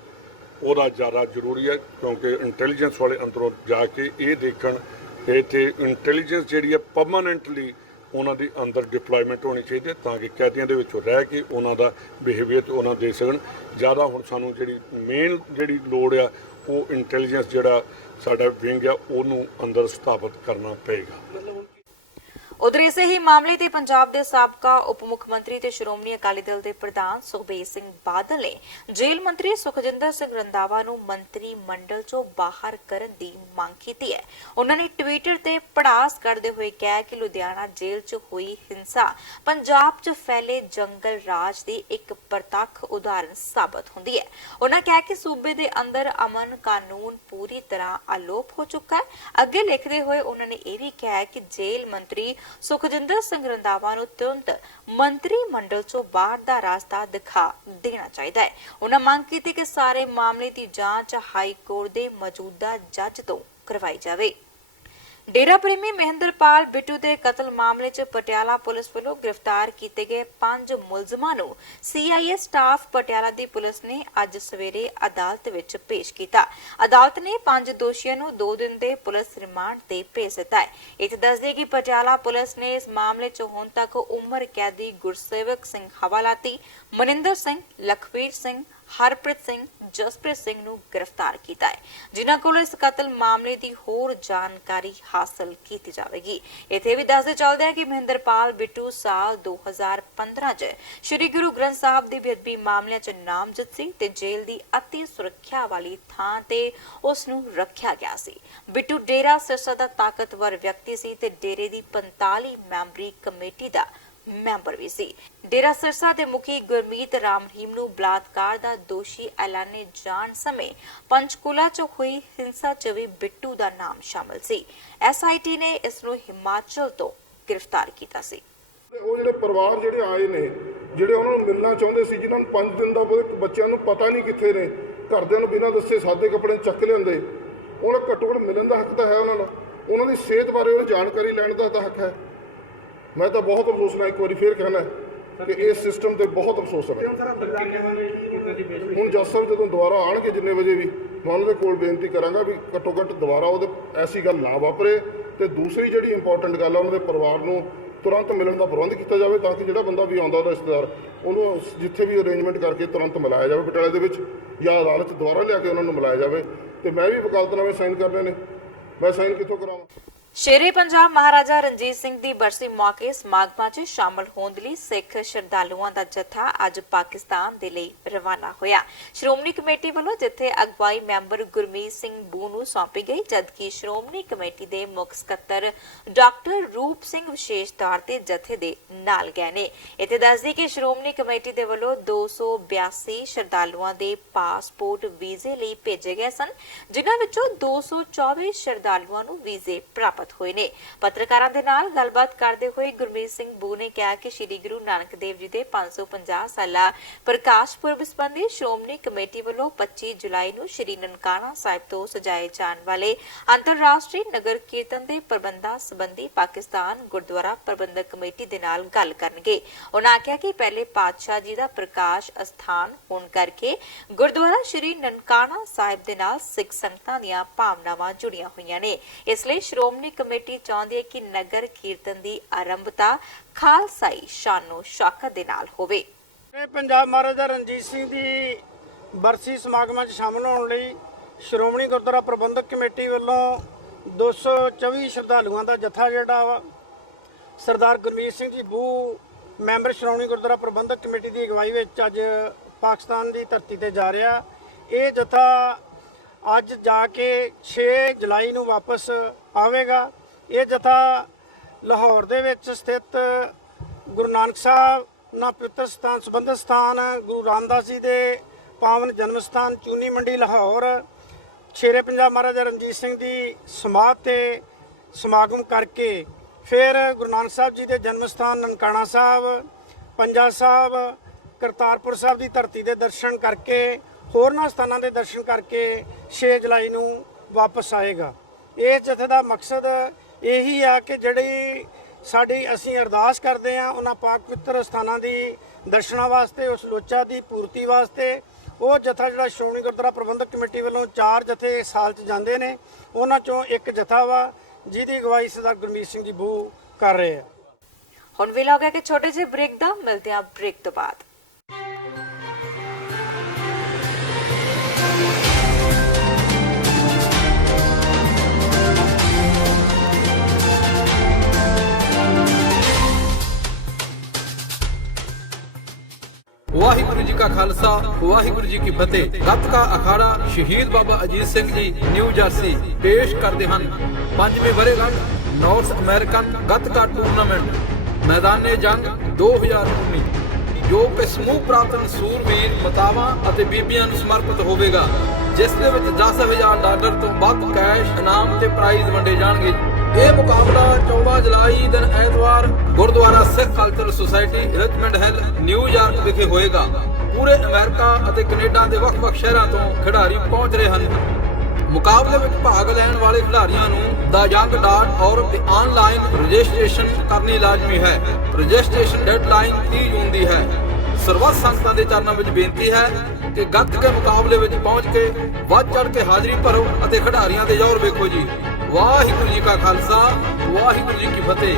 ਉਹਦਾ ਜ਼ਿਆਦਾ ਜ਼ਰੂਰੀ ਹੈ ਕਿਉਂਕਿ ਇੰਟੈਲੀਜੈਂਸ ਵਾਲੇ ਅੰਦਰੋਂ ਜਾ ਕੇ ਇਹ ਦੇਖਣ ਕਿ ਇੱਥੇ ਇੰਟੈਲੀਜੈਂਸ ਜਿਹੜੀ ਹੈ ਪਰਮਾਨੈਂਟਲੀ ਉਹਨਾਂ ਦੀ ਅੰਦਰ ਡਿਪਲੋਇਮੈਂਟ ਹੋਣੀ ਚਾਹੀਦੀ ਹੈ ਤਾਂ ਕਿ ਕੈਦੀਆਂ ਦੇ ਵਿੱਚੋਂ ਰਹਿ ਕੇ ਉਹਨਾਂ ਦਾ ਬਿਹੇਵੀਅਰ ਉਹਨਾਂ ਦੇ ਸਕਣ। ਜ਼ਿਆਦਾ ਹੁਣ ਸਾਨੂੰ ਜਿਹੜੀ ਮੇਨ ਜਿਹੜੀ ਲੋੜ ਆ ਉਹ ਇੰਟੈਲੀਜੈਂਸ ਜਿਹੜਾ ਸਾਡਾ ਵਿੰਗ ਆ ਉਹਨੂੰ ਅੰਦਰ ਸਥਾਪਿਤ ਕਰਨਾ ਪਏਗਾ। ਉਧਰ ਇਸੇ ਹੀ ਮਾਮਲੇ ਤੇ ਪੰਜਾਬ ਦੇ ਸਾਬਕਾ ਉਪ ਮੁੱਖ ਮੰਤਰੀ ਤੇ ਸ਼੍ਰੋਮਣੀ ਅਕਾਲੀ ਦਲ ਦੇ ਪ੍ਰਧਾਨ ਸੁਖਬੀਰ ਸਿੰਘ ਬਾਦਲ ਨੇ ਜੇਲ੍ਹ ਮੰਤਰੀ ਸੁਖਜਿੰਦਰ ਸਿੰਘ ਰੰਧਾਵਾ ਨੂੰ ਮੰਤਰੀ ਮੰਡਲ ਚੋਂ ਬਾਹਰ ਕਰਨ ਦੀ ਮੰਗ ਕੀਤੀ ਹੈ। ਉਹਨਾਂ ਨੇ ਟਵਿੱਟਰ ਤੇ ਪੜਾਸ ਕਰਦੇ ਹੋਏ ਕਿਹਾ ਕਿ ਲੁਧਿਆਣਾ ਜੇਲ੍ਹ 'ਚ ਹੋਈ ਹਿੰਸਾ ਪੰਜਾਬ 'ਚ ਫੈਲੇ ਜੰਗਲ ਰਾਜ ਦੀ ਇੱਕ ਪ੍ਰਤੱਖ ਉਦਾਹਰਨ ਸਾਬਤ ਹੁੰਦੀ ਹੈ। ਉਹਨਾਂ ਕਿਹਾ ਕਿ ਸੂਬੇ ਦੇ ਅੰਦਰ ਅਮਨ ਕਾਨੂੰਨ ਪੂਰੀ ਤਰ੍ਹਾਂ ਅਲੋਪ ਹੋ ਚੁੱਕਾ ਹੈ। ਅੱਗੇ ਲਿਖਦੇ ਹੋਏ ਉਹਨਾਂ ਨੇ ਇਹ ਵੀ ਕਿਹਾ ਕਿ ਜੇਲ੍ਹ ਮੰਤਰੀ ਸੁਖਜਿੰਦਰ ਸਿੰਘ ਰੰਧਾਵਾ ਨੂੰ ਤੁਰੰਤ ਮੰਤਰੀ ਮੰਡਲ ਚੋਂ ਬਾਹਰ ਦਾ ਰਾਸਤਾ ਦਿਖਾ ਦੇਣਾ ਚਾਹੀਦਾ ਹੈ। ਉਹਨਾਂ ਮੰਗ ਕੀਤੀ ਕਿ ਸਾਰੇ ਮਾਮਲੇ ਦੀ ਜਾਂਚ ਹਾਈ ਕੋਰਟ ਦੇ ਮੌਜੂਦਾ ਜੱਜ ਤੋਂ ਕਰਵਾਈ ਜਾਵੇ। ਡੇਰਾ ਪ੍ਰੇਮੀ ਮਹਿੰਦਰਪਾਲ ਬਿੱਟੂ ਦੇ ਕਤਲ ਮਾਮਲੇ 'ਚ ਪਟਿਆਲਾ ਪੁਲਿਸ ਵੱਲੋਂ ਗ੍ਰਿਫਤਾਰ ਕੀਤੇ ਗਏ 5 ਮੁਲਜ਼ਮਾਂ ਨੂੰ CIA ਸਟਾਫ ਪਟਿਆਲਾ ਦੀ ਪੁਲਿਸ ਨੇ ਅੱਜ ਸਵੇਰੇ ਅਦਾਲਤ ਵਿੱਚ ਪੇਸ਼ ਕੀਤਾ। ਅਦਾਲਤ ਨੇ 5 ਦੋਸ਼ੀਆਂ ਨੂੰ 2 ਦਿਨ ਦੇ ਪੁਲਿਸ ਰਿਮਾਂਡ ਤੇ ਭੇਜ ਦਿੱਤਾ ਹੈ। ਇੱਥੇ ਦੱਸਦੇ ਕਿ ਪਟਿਆਲਾ ਪੁਲਿਸ ਨੇ ਇਸ ਮਾਮਲੇ 'ਚ ਹੁਣ ਤੱਕ ਉਮਰ ਕੈਦੀ ਗੁਰਸੇਵਕ ਸਿੰਘ ਹਵਾਲਾਤੀ, ਮਨਿੰਦਰ ਸਿੰਘ, ਲਖਵੀਰ ਸਿੰਘ, ਹਰਪ੍ਰੀਤ ਸਿੰਘ, ਜਸਪ੍ਰੀਤ ਸਿੰਘ ਨੂੰ ਗ੍ਰਿਫਤਾਰ ਕੀਤਾ ਹੈ, ਜਿਨ੍ਹਾਂ ਕੋਲੋਂ ਇਸ ਕਤਲ ਮਾਮਲੇ ਦੀ ਹੋਰ ਜਾਣਕਾਰੀ ਹਾਸਲ ਕੀਤੀ ਜਾਵੇਗੀ। ਇੱਥੇ ਵੀ ਦੱਸਦੇ ਚੱਲਦੇ ਹੈ ਕਿ ਮਹਿੰਦਰਪਾਲ ਬਿੱਟੂ ਸਾਲ 2015 ਚ ਸ੍ਰੀ ਗੁਰੂ ਗ੍ਰੰਥ ਸਾਹਿਬ ਦੀ ਬੇਅਦਬੀ ਮਾਮਲਿਆਂ ਚ ਨਾਮਜ਼ਦ ਸੀ ਤੇ ਜੇਲ੍ਹ ਦੀ ਅਤੀ ਸੁਰੱਖਿਆ ਵਾਲੀ ਥਾਂ ਤੇ ਉਸ ਨੂੰ ਰੱਖਿਆ ਗਿਆ ਸੀ। ਬਿੱਟੂ ਡੇਰਾ ਸਿਰਸਾ ਦਾ ਤਾਕਤਵਰ ਵਿਅਕਤੀ ਸੀ ਤੇ ਡੇਰੇ ਦੀ 45 ਮੈਂਬਰੀ ਕਮੇਟੀ ਦਾ ਮੈਂਬਰ ਵੀ ਸੀ। ਡੇਰਾ ਸਿਰਸਾ ਦੇ ਮੁਖੀ ਗੁਰਮੀਤ ਰਾਮ ਰਹੀਮ ਨੂੰ ਬਲਾਤਕਾਰ ਦਾ ਦੋਸ਼ੀ ਐਲਾਨੇ ਜਾਣ ਸਮੇਂ ਪੰਚਕੂਲਾ 'ਚ ਹੋਈ ਹਿੰਸਾ 'ਚ ਵੀ ਬਿੱਟੂ ਦਾ ਨਾਮ ਸ਼ਾਮਲ ਸੀ। SIT ਨੇ ਇਸ ਨੂੰ ਹਿਮਾਚਲ ਤੋਂ ਗ੍ਰਿਫਤਾਰ ਕੀਤਾ ਸੀ। ਉਹ ਜਿਹੜੇ ਪਰਿਵਾਰ ਜਿਹੜੇ ਆਏ ਨੇ, ਜਿਹੜੇ ਉਹਨਾਂ ਨੂੰ ਮਿਲਣਾ ਚਾਹੁੰਦੇ ਸੀ, ਜਿਨ੍ਹਾਂ ਨੂੰ 5 ਦਿਨ ਦਾ ਬੱਚਿਆਂ ਨੂੰ ਪਤਾ ਨਹੀਂ ਕਿੱਥੇ ਨੇ, ਘਰਦਿਆਂ ਨੂੰ ਬਿਨਾਂ ਦੱਸੇ ਸਾਦੇ ਕੱਪੜੇ ਚੱਕ ਲਿਆਂਦੇ, ਉਹਨਾਂ ਘੱਟੋ ਘੱਟ ਮਿਲਣ ਦਾ ਹੱਕ ਤਾਂ ਹੈ ਉਹਨਾਂ ਦਾ। ਉਹਨਾਂ ਦੀ ਸਿਹਤ ਬਾਰੇ ਉਹਨਾਂ ਜਾਣਕਾਰੀ ਲੈਣ ਦਾ ਤਾਂ ਹੱਕ ਹੈ। ਮੈਂ ਤਾਂ ਬਹੁਤ ਅਫਸੋਸ ਨਾਲ ਇੱਕ ਵਾਰੀ ਫੇਰ ਕਹਿਣਾ ਕਿ ਇਸ ਸਿਸਟਮ ਤੇ ਬਹੁਤ ਅਫਸੋਸ ਹੈ। ਹੁਣ ਜੱਜ ਸਾਹਿਬ ਜਦੋਂ ਦੁਬਾਰਾ ਆਣਗੇ ਜਿੰਨੇ ਵਜੇ ਵੀ, ਮੈਂ ਉਹਨਾਂ ਦੇ ਕੋਲ ਬੇਨਤੀ ਕਰਾਂਗਾ ਵੀ ਘੱਟੋ ਘੱਟ ਦੁਬਾਰਾ ਉਹਦੇ ਐਸੀ ਗੱਲ ਨਾ ਵਾਪਰੇ। ਤੇ ਦੂਸਰੀ ਜਿਹੜੀ ਇੰਪੋਰਟੈਂਟ ਗੱਲ ਆ, ਉਹਨਾਂ ਦੇ ਪਰਿਵਾਰ ਨੂੰ ਤੁਰੰਤ ਮਿਲਣ ਦਾ ਪ੍ਰਬੰਧ ਕੀਤਾ ਜਾਵੇ ਤਾਂ ਕਿ ਜਿਹੜਾ ਬੰਦਾ ਵੀ ਆਉਂਦਾ ਉਹਦਾ ਰਿਸ਼ਤੇਦਾਰ, ਉਹਨੂੰ ਜਿੱਥੇ ਵੀ ਅਰੇਂਜਮੈਂਟ ਕਰਕੇ ਤੁਰੰਤ ਮਿਲਾਇਆ ਜਾਵੇ ਬਟਾਲੇ ਦੇ ਵਿੱਚ, ਜਾਂ ਅਦਾਲਤ 'ਚ ਦੁਬਾਰਾ ਲਿਆ ਕੇ ਉਹਨਾਂ ਨੂੰ ਮਿਲਾਇਆ ਜਾਵੇ। ਤੇ ਮੈਂ ਵੀ ਵਕਾਲਤਨਾਮੇ ਸਾਈਨ ਕਰਨੇ ਨੇ, ਮੈਂ ਸਾਈਨ ਕਿੱਥੋਂ ਕਰਾਵਾਂ? ਸ਼ੇਰੇ ਪੰਜਾਬ ਮਹਾਰਾਜਾ ਰਣਜੀਤ ਸਿੰਘ ਦੀ ਬਰਸੀ ਮੌਕੇ ਸਮਾਗਮਾਂ 'ਚ ਸ਼ਾਮਲ ਹੋਣ ਲਈ ਸਿੱਖ ਸ਼ਰਧਾਲੂਆਂ ਦਾ ਜੱਥਾ ਅੱਜ ਪਾਕਿਸਤਾਨ ਦੇ ਲਈ ਰਵਾਨਾ ਹੋਇਆ। ਸ਼੍ਰੋਮਣੀ ਕਮੇਟੀ ਵੱਲੋਂ ਜਿੱਥੇ ਅਗਵਾਈ ਮੈਂਬਰ ਗੁਰਮੀਤ ਸਿੰਘ ਬੂ ਨੂੰ ਸੌਂਪੀ ਗਈ, ਜਦਕਿ ਸ਼੍ਰੋਮਣੀ ਕਮੇਟੀ ਦੇ ਮੁੱਖ ਸਕੱਤਰ ਡਾਕਟਰ ਰੂਪ ਸਿੰਘ ਵਿਸ਼ੇਸ਼ ਤੌਰ ਤੇ ਜਥੇ ਦੇ ਨਾਲ ਗਏ ਨੇ। ਇੱਥੇ ਦੱਸਦੀ ਕਿ ਸ਼੍ਰੋਮਣੀ ਕਮੇਟੀ ਦੇ ਵੱਲੋਂ 282 ਸ਼ਰਧਾਲੂਆਂ ਦੇ ਪਾਸਪੋਰਟ ਵੀਜ਼ੇ ਲਈ ਭੇਜੇ ਗਏ ਸਨ, ਜਿਨ੍ਹਾਂ ਵਿੱਚੋਂ 224 ਸ਼ਰਧਾਲੂਆਂ ਨੂੰ ਵੀਜ਼ੇ ਪ੍ਰਾਪਤ ਹੋਏ ਨੇ। ਪੱਤਰਕਾਰਾਂ ਦੇ ਨਾਲ ਗੱਲਬਾਤ ਕਰਦੇ ਹੋਏ ਗੁਰਮੀਤ ਸਿੰਘ ਬੂ ਨੇ ਕਿਹਾ ਕਿ ਸ੍ਰੀ ਗੁਰੂ ਨਾਨਕ ਦੇਵ ਜੀ ਦੇ 550 ਸਾਲਾ ਪ੍ਰਕਾਸ਼ ਪੁਰਬ ਸੰਬੰਧੀ ਸ਼੍ਰੋਮਣੀ ਕਮੇਟੀ ਵੱਲੋਂ 25 ਜੁਲਾਈ ਨੂੰ ਸ੍ਰੀ ਨਨਕਾਣਾ ਸਾਹਿਬ ਤੋਂ ਸਜਾਏ ਜਾਣ ਵਾਲੇ ਅੰਤਰਰਾਸ਼ਟਰੀ ਨਗਰ ਕੀਰਤਨ ਦੇ ਪ੍ਰਬੰਧਾਂ ਸੰਬੰਧੀ ਪਾਕਿਸਤਾਨ ਗੁਰਦੁਆਰਾ ਪ੍ਰਬੰਧਕ ਕਮੇਟੀ ਦੇ ਨਾਲ ਗੱਲ ਕਰਨਗੇ। ਉਹਨਾਂ ਆਖਿਆ ਕਿ ਪਹਿਲੇ ਪਾਤਸ਼ਾਹ ਜੀ ਦਾ ਪ੍ਰਕਾਸ਼ ਅਸਥਾਨ ਹੋਣ ਕਰਕੇ ਗੁਰਦੁਆਰਾ ਸ੍ਰੀ ਨਨਕਾਣਾ ਸਾਹਿਬ ਦੇ ਨਾਲ ਸਿੱਖ ਸੰਗਤਾਂ ਦੀਆਂ ਭਾਵਨਾਵਾਂ ਜੁੜੀਆਂ ਹੋਈਆਂ ਨੇ। ਇਸ ਲਈ ਸ਼੍ਰੋਮਣੀ ਕਮੇਟੀ ਚਾਹੁੰਦੀ ਹੈ ਕਿ ਨਗਰ ਕੀਰਤਨ ਦੀ ਆਰੰਭਤਾ ਖਾਲਸਾਈ ਸ਼ਾਨੋ ਸ਼ੌਕਤ ਦੇ ਨਾਲ ਹੋਵੇ। ਪੰਜਾਬ ਮਹਾਰਾਜਾ ਰਣਜੀਤ ਸਿੰਘ ਦੀ ਬਰਸੀ ਸਮਾਗਮਾਂ 'ਚ ਸ਼ਾਮਲ ਹੋਣ ਲਈ ਸ਼੍ਰੋਮਣੀ ਗੁਰਦੁਆਰਾ ਪ੍ਰਬੰਧਕ ਕਮੇਟੀ ਵੱਲੋਂ 224 ਸ਼ਰਧਾਲੂਆਂ ਦਾ ਜੱਥਾ ਜਿਹੜਾ ਵਾ ਸਰਦਾਰ ਗੁਰਮੀਤ ਸਿੰਘ ਜੀ ਬੂ ਮੈਂਬਰ ਸ਼੍ਰੋਮਣੀ ਗੁਰਦੁਆਰਾ ਪ੍ਰਬੰਧਕ ਕਮੇਟੀ ਦੀ ਅਗਵਾਈ ਵਿੱਚ ਅੱਜ ਪਾਕਿਸਤਾਨ ਦੀ ਧਰਤੀ ਤੇ ਜਾ ਰਿਹਾ। ਇਹ ਜੱਥਾ ਅੱਜ ਜਾ ਕੇ 6 ਜੁਲਾਈ ਨੂੰ ਵਾਪਸ ਆਵੇਗਾ। ਇਹ ਜਥਾ ਲਾਹੌਰ ਦੇ ਵਿੱਚ ਸਥਿਤ ਗੁਰੂ ਨਾਨਕ ਸਾਹਿਬ ਨਾਲ ਪਵਿੱਤਰ ਸਥਾਨ ਸੰਬੰਧਿਤ ਸਥਾਨ ਗੁਰੂ ਰਾਮਦਾਸ ਜੀ ਦੇ ਪਾਵਨ ਜਨਮ ਸਥਾਨ ਚੂਨੀ ਮੰਡੀ ਲਾਹੌਰ ਸ਼ੇਰੇ ਪੰਜਾਬ ਮਹਾਰਾਜਾ ਰਣਜੀਤ ਸਿੰਘ ਦੀ ਸਮਾਧ ਤੇ ਸਮਾਗਮ ਕਰਕੇ ਫਿਰ ਗੁਰੂ ਨਾਨਕ ਸਾਹਿਬ ਜੀ ਦੇ ਜਨਮ ਸਥਾਨ ਨਨਕਾਣਾ ਸਾਹਿਬ, ਪੰਜਾ ਸਾਹਿਬ, ਕਰਤਾਰਪੁਰ ਸਾਹਿਬ ਦੀ ਧਰਤੀ ਦੇ ਦਰਸ਼ਨ ਕਰਕੇ ਹੋਰਨਾਂ ਸਥਾਨਾਂ ਦੇ ਦਰਸ਼ਨ ਕਰਕੇ 6 ਜੁਲਾਈ ਨੂੰ ਵਾਪਸ ਆਏਗਾ। ਇਸ ਜਥੇ ਦਾ ਮਕਸਦ ਇਹੀ ਆ ਕਿ ਜਿਹੜੀ ਸਾਡੀ ਅਸੀਂ ਅਰਦਾਸ ਕਰਦੇ ਆ ਉਹਨਾਂ ਪਾਕ ਪਵਿੱਤਰ ਸਥਾਨਾਂ ਦੀ ਦਰਸ਼ਨਾਂ ਵਾਸਤੇ, ਉਸ ਲੋਚਾ ਦੀ ਪੂਰਤੀ ਵਾਸਤੇ ਉਹ ਜਥਾ ਜਿਹੜਾ ਸ਼੍ਰੋਮਣੀ ਗੁਰਦੁਆਰਾ ਪ੍ਰਬੰਧਕ ਕਮੇਟੀ ਵੱਲੋਂ 4 ਜਥੇ ਸਾਲ 'ਚ ਜਾਂਦੇ ਨੇ, ਉਹਨਾਂ 'ਚੋਂ ਇੱਕ ਜਥਾ ਵਾ ਜਿਹਦੀ ਅਗਵਾਈ ਸਰਦਾਰ ਗੁਰਮੀਤ ਸਿੰਘ ਜੀ ਬੂ ਕਰ ਰਹੇ ਆ। ਹੁਣ ਵੇਲਾ ਹੋ ਗਿਆ ਕਿ ਛੋਟੇ ਜਿਹੇ ਬ੍ਰੇਕ ਦਾ, ਮਿਲਦੇ ਆ ਬ੍ਰੇਕ ਤੋਂ ਬਾਅਦ। ਵਾਹਿਗੁਰੂ ਜੀ ਕਾ ਖਾਲਸਾ, ਵਾਹਿਗੁਰੂ ਜੀ ਕੀ ਫਤਿਹ। ਗੱਤਕਾ ਅਖਾੜਾ ਸ਼ਹੀਦ ਬਾਬਾ ਅਜੀਤ ਸਿੰਘ ਜੀ ਨਿਊ ਜਰਸੀ ਪੇਸ਼ ਕਰਦੇ ਹਨ 5ਵੀਂ ਵਰ੍ਹੇਗੰਢ ਨਾਰਥ ਅਮਰੀਕਨ ਗੱਤਕਾ ਟੂਰਨਾਮੈਂਟ ਮੈਦਾਨੇ ਜੰਗ 2019, ਜੋ ਕਿ ਸਮੂਹ ਪ੍ਰਾਪਤ ਸੂਰਵੀਰ ਮਾਤਾਵਾਂ ਅਤੇ ਬੀਬੀਆਂ ਨੂੰ ਸਮਰਪਿਤ ਹੋਵੇਗਾ, ਜਿਸ ਦੇ ਵਿੱਚ $10,000 ਤੋਂ ਵੱਧ ਕੈਸ਼ ਇਨਾਮ ਤੇ ਪ੍ਰਾਈਜ਼ ਵੰਡੇ ਜਾਣਗੇ। ਇਹ ਮੁਕਾਬਲਾ 14 ਜੁਲਾਈ ਦਿਨ ਐਤਵਾਰ Gurdwara Sikh cultural society Richmond Hill New York ਵਿਖੇ ਹੋਏਗਾ। ਪੂਰੇ ਅਮਰੀਕਾ ਅਤੇ ਕੈਨੇਡਾ ਦੇ ਵੱਖ-ਵੱਖ ਸ਼ਹਿਰਾਂ ਤੋਂ ਖਿਡਾਰੀ ਪਹੁੰਚ ਰਹੇ ਹਨ। ਮੁਕਾਬਲੇ ਵਿੱਚ ਭਾਗ ਲੈਣ ਵਾਲੇ ਖਿਡਾਰੀਆਂ ਨੂੰ theyoung.org ਤੇ ਆਨਲਾਈਨ ਰਜਿਸਟ੍ਰੇਸ਼ਨ ਕਰਨੀ ਲਾਜ਼ਮੀ ਹੈ। ਰਜਿਸਟ੍ਰੇਸ਼ਨ ਡੈਡਲਾਈਨ 30 ਜੂਨ ਦੀ ਹੈ। ਸਰਬੱਤ ਸੰਗਤਾਂ ਦੇ ਚਰਨਾਂ ਵਿੱਚ ਬੇਨਤੀ ਹੈ ਕਿ ਗੱਤਕੇ ਮੁਕਾਬਲੇ ਵਿੱਚ ਪਹੁੰਚ ਕੇ ਵੱਧ ਚੜ੍ਹ ਕੇ ਹਾਜ਼ਰੀ ਭਰੋ ਅਤੇ ਖਿਡਾਰੀਆਂ ਦੇ ਜ਼ੋਰ ਵੇਖੋ ਜੀ। ਵਾਹਿਗੁਰੂ ਜੀ ਕਾ ਖਾਲਸਾ, ਵਾਹਿਗੁਰੂ ਜੀ ਕੀ ਫਤਿਹ।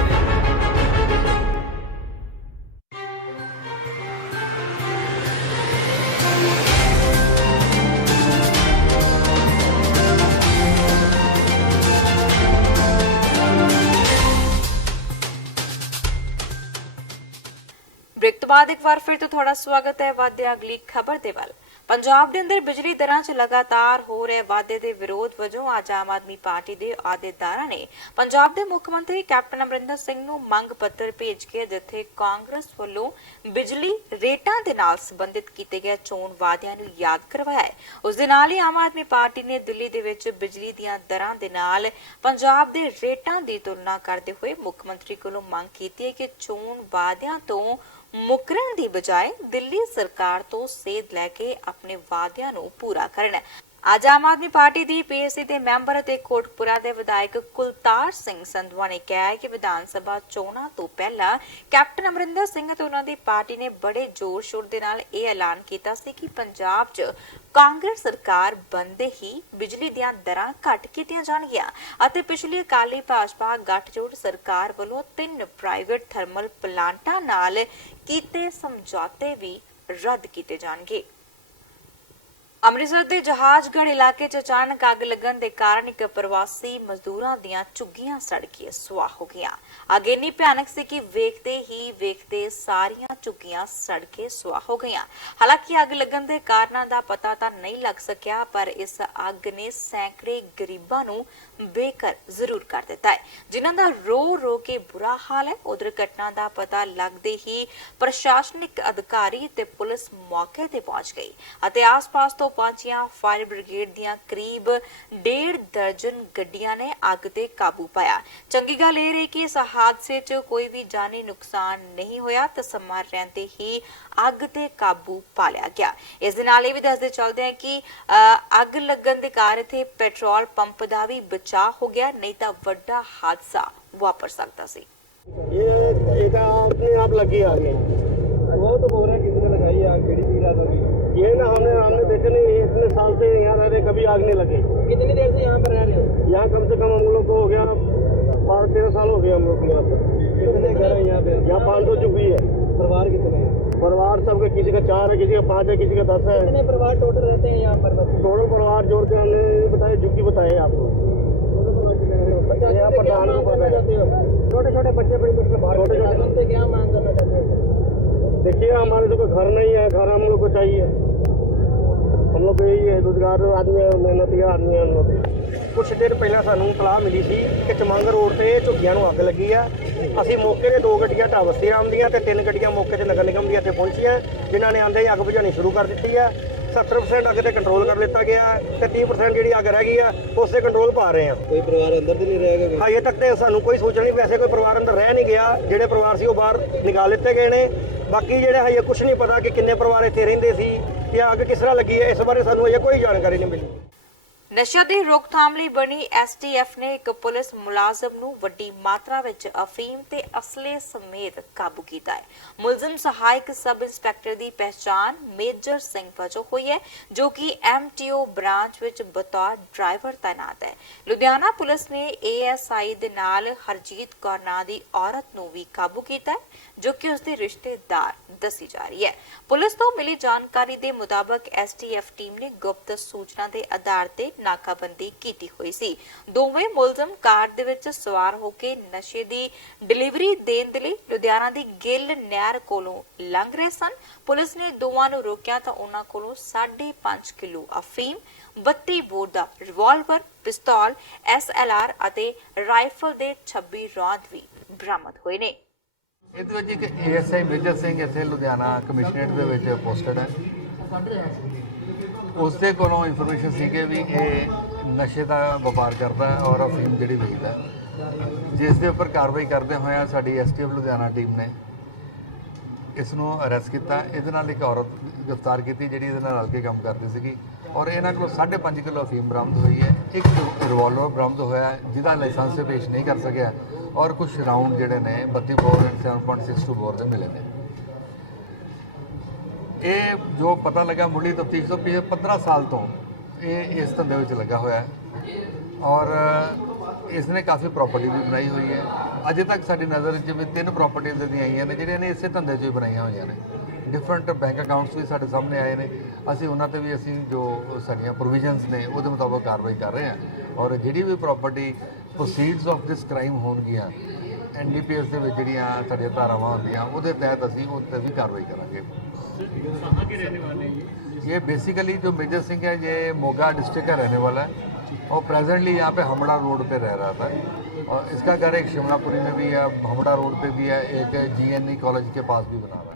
ਬਾਅਦ ਇੱਕ ਵਾਰ ਫਿਰ ਤੋਂ ਤੁਹਾਡਾ ਸਵਾਗਤ ਹੈ। ਵਾਧੇ ਅਗਲੀ ਖਬਰ ਦੇ ਵੱਲ। ਪੰਜਾਬ ਦੇ ਅੰਦਰ ਬਿਜਲੀ ਦਰਾਂ 'ਚ ਲਗਾਤਾਰ ਹੋ ਰਹੇ ਵਾਧੇ ਦੇ ਵਿਰੋਧ ਵਜੋਂ ਅੱਜ ਆਮ ਆਦਮੀ ਪਾਰਟੀ ਦੇ ਅਹੁਦੇਦਾਰਾਂ ਨੇ ਪੰਜਾਬ ਦੇ ਮੁੱਖ ਮੰਤਰੀ ਕੈਪਟਨ ਅਮਰਿੰਦਰ ਸਿੰਘ ਨੂੰ ਮੰਗ ਪੱਤਰ ਭੇਜ ਕੇ ਜਿੱਥੇ ਕਾਂਗਰਸ ਵੱਲੋਂ ਬਿਜਲੀ ਰੇਟਾਂ ਦੇ ਨਾਲ ਸੰਬੰਧਿਤ ਕੀਤੇ ਗਏ ਚੋਣ ਵਾਅਦਿਆਂ ਨੂੰ ਯਾਦ ਕਰਵਾਇਆ ਹੈ, ਉਸ ਦੇ ਨਾਲ ਹੀ ਆਮ ਆਦਮੀ ਪਾਰਟੀ ਨੇ ਦਿੱਲੀ ਦੇ ਵਿੱਚ ਬਿਜਲੀ ਦੀਆਂ ਦਰਾਂ ਦੇ ਨਾਲ ਪੰਜਾਬ ਦੇ ਰੇਟਾਂ ਦੀ ਤੁਲਨਾ ਕਰਦੇ ਹੋਏ ਮੁੱਖ ਮੰਤਰੀ ਕੋਲੋਂ ਮੰਗ ਕੀਤੀ ਹੈ ਕਿ ਚੋਣ ਵਾਅਦਿਆਂ ਤੋਂ ਮੁਕਰਨ ਦੀ ਬਜਾਏ ਦਿੱਲੀ ਸਰਕਾਰ ਤੋਂ ਸੇਧ ਲੈ ਕੇ ਆਪਣੇ ਵਾਅਦਿਆਂ ਨੂੰ ਪੂਰਾ ਕਰਨ। ਅੱਜ ਆਮ ਆਦਮੀ ਪਾਰਟੀ ਦੀ ਪੀਐਸਸੀ ਦੇ ਮੈਂਬਰ ਅਤੇ ਕੋਟਪੁਰਾ ਦੇ ਵਿਧਾਇਕ ਕੁਲਤਾਰ ਸਿੰਘ ਸੰਧਵਾ ਨੇ ਕਿਹਾ ਹੈ ਕਿ ਵਿਧਾਨ ਸਭਾ ਚੋਣਾਂ ਤੋਂ ਪਹਿਲਾਂ ਕੈਪਟਨ ਅਮਰਿੰਦਰ ਸਿੰਘ ਅਤੇ ਉਹਨਾਂ ਦੀ ਪਾਰਟੀ ਨੇ ਬੜੇ ਜ਼ੋਰ-ਸ਼ੋਰ ਦੇ ਨਾਲ ਇਹ ਐਲਾਨ ਕੀਤਾ ਸੀ ਕਿ ਪੰਜਾਬ 'ਚ ਕਾਂਗਰਸ ਸਰਕਾਰ ਬਣਦੇ ਹੀ ਬਿਜਲੀ ਦੀਆਂ ਦਰਾਂ ਘੱਟ ਕੀਤੀਆਂ ਜਾਣਗੀਆਂ ਅਤੇ ਪਿਛਲੀ ਅਕਾਲੀ ਭਾਜਪਾ ਗੱਠਜੋੜ ਸਰਕਾਰ ਵੱਲੋਂ 3 ਪ੍ਰਾਈਵੇਟ ਥਰਮਲ ਪਲਾਂਟਾਂ ਨਾਲ ਕੀਤੇ ਸਮਝੌਤੇ ਵੀ ਰੱਦ ਕੀਤੇ ਜਾਣਗੇ। ਅੰਮ੍ਰਿਤਸਰ ਦੇ ਜਹਾਜ਼ਗੜ੍ਹ ਇਲਾਕੇ 'ਚ ਅਚਾਨਕ ਅੱਗ ਲੱਗਣ ਦੇ ਕਾਰਨ ਇੱਕ ਪ੍ਰਵਾਸੀ ਮਜ਼ਦੂਰਾਂ ਦੀਆਂ ਝੁੱਗੀਆਂ ਸੜ ਕੇ ਸੁਆਹ ਹੋ ਗਈਆਂ। ਅੱਗ ਇੰਨੀ ਭਿਆਨਕ ਸੀ ਕਿ ਵੇਖਦੇ ਸਾਰੀਆਂ ਝੁੱਗੀਆਂ ਸੜ ਕੇ ਸੁਆਹ ਹੋ ਗਈਆਂ। ਹਾਲਾਂਕਿ ਅੱਗ ਲੱਗਣ ਦੇ ਕਾਰਨਾਂ ਦਾ ਪਤਾ ਤਾਂ ਨਹੀਂ ਲੱਗ ਸਕਿਆ, ਪਰ ਇਸ ਅੱਗ ਨੇ ਸੈਂਕੜੇ ਗਰੀਬਾਂ ਨੂੰ ਬੇਘਰ ਜ਼ਰੂਰ ਕਰ ਦਿੱਤਾ ਹੈ, ਜਿਨ੍ਹਾਂ ਦਾ ਰੋ ਕੇ ਬੁਰਾ ਹਾਲ ਹੈ। ਉਧਰ ਘਟਨਾ ਦਾ ਪਤਾ ਲੱਗਦੇ ਹੀ ਪ੍ਰਸ਼ਾਸਨਿਕ ਅਧਿਕਾਰੀ ਤੇ ਪੁਲਿਸ ਮੌਕੇ ਤੇ ਪਹੁੰਚ ਗਈ ਅਤੇ ਆਸ-ਪਾਸ ਤੋਂ ਪਹੁੰਚੀਆਂ ਫਾਇਰ ਬ੍ਰਿਗੇਡ ਦੀਆਂ ਕਰੀਬ 1.5 ਦਰਜਨ ਗੱਡੀਆਂ ਨੇ ਅੱਗ ਤੇ ਕਾਬੂ ਪਾਇਆ। ਚੰਗੀ ਗੱਲ ਇਹ ਰਹੀ ਕਿ ਇਸ ਹਾਦਸੇ 'ਚ ਕੋਈ ਵੀ ਜਾਨੀ ਨੁਕਸਾਨ ਨਹੀਂ ਹੋਇਆ ਤੇ ਸਮਾਂ ਰਹਿੰਦੇ ਹੀ ਅੱਗ ਤੇ ਕਾਬੂ ਪਾ ਲਿਆ ਗਿਆ। ਇਸ ਦੇ ਨਾਲ ਇਹ ਵੀ ਦੱਸਦੇ ਚੱਲਦੇ ਹਾਂ ਕਿ ਅੱਗ ਲੱਗਣ ਦੇ ਕਾਰਨ ਇੱਥੇ ਪੈਟਰੋਲ ਪੰਪ ਦਾ ਵੀ ਬਚਾਅ ਹੋ ਗਿਆ, ਨਹੀਂ ਤਾਂ ਵੱਡਾ ਹਾਦਸਾ ਵਾਪਰ ਸਕਦਾ ਸੀ। ये अपने आप लगी आग में। वो तो बोल रहा है किसी ने लगाई आग, बीड़ी पी रहा था। ये ना हमने देखे नहीं, इतने साल से यहाँ रह रहे, कभी आग नहीं लगी। कितनी देर से यहाँ पर रह रहे हो? यहाँ कम से कम हम लोग को हो गया 12-13 साल हो गए हम लोग यहाँ पर। कितने घर है यहाँ पे? यहाँ 500 चुकी है। परिवार कितने हैं? परिवार सबके किसी का 4 है, किसी का 5 है, किसी का 10 है। कितने परिवार टोटल रहते हैं यहाँ पर? टोटल परिवार जोड़ के हमने बताया, झुग्गी बताए आपको। छोटे-छोटे बच्चे बड़ी मुश्किल छोटे क्या मांग करना चाहते हैं? देखिए हमारे तो कोई घर नहीं है, घर हम लोग को चाहिए। हम लोग यही है, रोजगार आदमी है, मेहनती आदमी है हम लोग। ਕੁਛ ਦੇਰ ਪਹਿਲਾਂ ਸਾਨੂੰ ਇਤਲਾਹ ਮਿਲੀ ਸੀ ਕਿ ਚਮੰਗ ਰੋਡ ਤੇ ਝੁੱਗੀਆਂ ਨੂੰ ਅੱਗ ਲੱਗੀ ਆ। ਅਸੀਂ ਮੌਕੇ ਤੇ 2 ਗੱਡੀਆਂ ਢਾਬਸੀ ਰਾਮ ਦੀਆਂ ਤੇ 3 ਗੱਡੀਆਂ ਮੌਕੇ ਤੇ ਨਗਰ ਨਿਗਮ ਦੀਆਂ ਇੱਥੇ ਪਹੁੰਚੀਆਂ, ਜਿਨ੍ਹਾਂ ਨੇ ਆਂਦੇ ਹੀ ਅੱਗ ਬੁਝਾਉਣੀ ਸ਼ੁਰੂ ਕਰ ਦਿੱਤੀ ਆ। 70% ਅੱਗ ਤੇ ਕੰਟਰੋਲ ਕਰ ਲਿੱਤਾ ਗਿਆ ਤੇ 30% ਜਿਹੜੀ ਅੱਗ ਰਹਿ ਗਈ ਆ ਉਸ ਤੇ ਕੰਟਰੋਲ ਪਾ ਰਹੇ ਆ। ਕੋਈ ਪਰਿਵਾਰ ਅੰਦਰ ਤੇ ਨਹੀਂ ਰਹਿ ਗਿਆ? ਅਜੇ ਤੱਕ ਤੇ ਸਾਨੂੰ ਕੋਈ ਸੂਚਨਾ ਨਹੀਂ, ਵੈਸੇ ਕੋਈ ਪਰਿਵਾਰ ਅੰਦਰ ਰਹਿ ਨਹੀਂ ਗਿਆ। ਜਿਹੜੇ ਪਰਿਵਾਰ ਸੀ ਉਹ ਬਾਹਰ ਨਿਕਾਲ ਲਿੱਤੇ ਗਏ ਨੇ। ਬਾਕੀ ਜਿਹੜੇ ਹਜੇ ਕੁਝ ਨਹੀਂ ਪਤਾ ਕਿ ਕਿੰਨੇ ਪਰਿਵਾਰ ਇੱਥੇ ਰਹਿੰਦੇ ਸੀ ਜਾਂ ਅੱਗ ਕਿਸ ਤਰ੍ਹਾਂ ਲੱਗੀ ਹੈ, ਇਸ ਬਾਰੇ ਸਾਨੂੰ ਅਜੇ ਕੋਈ ਜਾਣਕਾਰੀ ਨਹੀਂ ਮਿਲੀ। ਨਸ਼ਾ ਦੀ ਰੋਕਥਾਮ ਲਈ ਬਣੀ ਐਸਟੀਐਫ ਨੇ ਇੱਕ ਪੁਲਿਸ ਮੁਲਾਜ਼ਮ ਨੂੰ ਵੱਡੀ ਮਾਤਰਾ ਵਿੱਚ ਅਫੀਮ ਤੇ ਅਸਲੇ ਸਮੇਤ ਕਾਬੂ ਕੀਤਾ ਹੈ। ਮੁਲਜ਼ਮ ਸਹਾਇਕ ਸਬ ਇੰਸਪੈਕਟਰ ਦੀ ਪਹਿਚਾਣ ਮੇਜਰ ਸਿੰਘ ਵਜੋਂ ਹੋਈ ਹੈ, ਜੋ ਕਿ ਐਮਟੀਓ ਬ੍ਰਾਂਚ ਵਿੱਚ ਬਤੌਰ ਡਰਾਈਵਰ ਤਾਇਨਾਤ ਹੈ। ਲੁਧਿਆਣਾ ਪੁਲਿਸ ਨੇ ਏਐਸਆਈ ਦੇ ਨਾਲ ਹਰਜੀਤ ਕੌਰ ਨਾਂ ਦੀ ਔਰਤ ਨੂੰ ਵੀ ਕਾਬੂ ਕੀਤਾ ਹੈ, ਜੋ ਕਿ ਉਸਦੇ ਰਿਸ਼ਤੇਦਾਰ ਦੱਸੀ ਜਾ ਰਹੀ ਹੈ। ਪੁਲਿਸ ਤੋਂ ਮਿਲੀ ਜਾਣਕਾਰੀ ਦੇ ਮੁਤਾਬਕ ਐਸਟੀਐਫ ਟੀਮ ਨੇ ਗੁਪਤ ਸੂਚਨਾ ਦੇ ਆਧਾਰ ਤੇ ਨਾਕਾਬੰਦੀ ਕੀਤੀ ਹੋਈ ਸੀ। ਦੋਵੇਂ ਮੁਲਜ਼ਮ ਕਾਰ ਦੇ ਵਿੱਚ ਸਵਾਰ ਹੋ ਕੇ ਨਸ਼ੇ ਦੀ ਡਿਲੀਵਰੀ ਦੇਣ ਦੇ ਲਈ ਲੁਧਿਆਣਾ ਦੀ ਗਿੱਲ ਨਹਿਰ ਕੋਲੋਂ ਲੰਘ ਰਹੇ ਸਨ। ਪੁਲਿਸ ਨੇ ਦੋਵਾਂ ਨੂੰ ਰੋਕਿਆ ਤਾਂ ਉਹਨਾਂ ਕੋਲੋਂ 5.5 ਕਿਲੋ ਅਫੀਮ, 32 ਬੋਰ ਦਾ ਰਿਵਾਲਵਰ, ਪਿਸਤੌਲ, ਐਸਐਲਆਰ ਅਤੇ ਰਾਈਫਲ ਦੇ 26 ਰੌਂਦ ਵੀ ਬਰਾਮਦ ਹੋਏ ਨੇ। ਇਹਦੇ ਵਿੱਚ ਇੱਕ ਏਐਸਆਈ ਮੇਜਰ ਸਿੰਘ ਇੱਥੇ ਲੁਧਿਆਣਾ ਕਮਿਸ਼ਨਰੇਟ ਦੇ ਵਿੱਚ ਪੋਸਟਡ ਹੈ। ਉਸ ਦੇ ਕੋਲੋਂ ਇਨਫੋਰਮੇਸ਼ਨ ਸੀ ਕਿ ਵੀ ਇਹ ਨਸ਼ੇ ਦਾ ਵਪਾਰ ਕਰਦਾ ਹੈ ਔਰ ਅਫੀਮ ਜਿਹੜੀ ਵੇਚਦਾ ਹੈ, ਜਿਸ ਦੇ ਉੱਪਰ ਕਾਰਵਾਈ ਕਰਦੇ ਹੋਇਆ ਸਾਡੀ ਐਸਟੀਐਫ ਲੁਧਿਆਣਾ ਟੀਮ ਨੇ ਇਸ ਨੂੰ ਅਰੈਸਟ ਕੀਤਾ। ਇਹਦੇ ਨਾਲ ਇੱਕ ਔਰਤ ਗ੍ਰਿਫਤਾਰ ਕੀਤੀ ਜਿਹੜੀ ਇਹਦੇ ਨਾਲ ਰਲ ਕੇ ਕੰਮ ਕਰਦੀ ਸੀਗੀ ਔਰ ਇਹਨਾਂ ਕੋਲੋਂ 5.5 ਕਿਲੋ ਅਫੀਮ ਬਰਾਮਦ ਹੋਈ ਹੈ। ਇੱਕ ਰਿਵਾਲਵਰ ਬਰਾਮਦ ਹੋਇਆ ਜਿਹਦਾ ਲਾਇਸੈਂਸ ਪੇਸ਼ ਨਹੀਂ ਕਰ ਸਕਿਆ ਔਰ ਕੁਝ ਰਾਉਂਡ ਜਿਹੜੇ ਨੇ 32 ਬੋਰ 7.62 ਬੋਰ ਦੇ ਮਿਲੇ ਨੇ। ਇਹ ਜੋ ਪਤਾ ਲੱਗਾ ਮੁੱਢਲੀ ਤਫਤੀਸ਼ ਤੋਂ ਪਿਛਲੇ 15 ਸਾਲ ਤੋਂ ਇਹ ਇਸ ਧੰਦੇ ਵਿੱਚ ਲੱਗਾ ਹੋਇਆ ਹੈ ਔਰ ਇਸ ਨੇ ਕਾਫੀ ਪ੍ਰਾਪਰਟੀ ਵੀ ਬਣਾਈ ਹੋਈ ਹੈ। ਅਜੇ ਤੱਕ ਸਾਡੀ ਨਜ਼ਰ ਜਿਵੇਂ 3 ਪ੍ਰਾਪਰਟੀਜ਼ ਦੀਆਂ ਆਈਆਂ ਨੇ ਜਿਹੜੀਆਂ ਨੇ ਇਸੇ ਧੰਦੇ 'ਚ ਹੀ ਬਣਾਈਆਂ ਹੋਈਆਂ ਨੇ। ਡਿਫਰੈਂਟ ਬੈਂਕ ਅਕਾਊਂਟਸ ਵੀ ਸਾਡੇ ਸਾਹਮਣੇ ਆਏ ਨੇ। ਅਸੀਂ ਉਹਨਾਂ ਤੇ ਵੀ ਅਸੀਂ ਜੋ ਸਾਡੀਆਂ ਪ੍ਰੋਵੀਜ਼ਨਸ ਨੇ ਉਹਦੇ ਮੁਤਾਬਕ ਕਾਰਵਾਈ ਕਰ ਰਹੇ ਹਾਂ ਔਰ ਜਿਹੜੀ ਵੀ property proceeds of this crime ਹੋਣਗੀਆਂ NDPS ਦੇ ਵਿੱਚ ਜਿਹੜੀਆਂ ਸਾਡੀਆਂ ਧਾਰਾਵਾਂ ਹੁੰਦੀਆਂ ਉਹਦੇ ਤਹਿਤ ਅਸੀਂ ਉਸ ਤੇ ਵੀ ਕਾਰਵਾਈ ਕਰਾਂਗੇ। ये बेसिकली जो मेजर सिंह है ये मोगा डिस्ट्रिक्ट का रहने वाला है और प्रेजेंटली यहाँ पे हमड़ा रोड पे रह रहा था और इसका घर एक शिमलापुरी में भी है, हमड़ा रोड पे भी है, एक GNE कॉलेज के पास भी बना रहा है।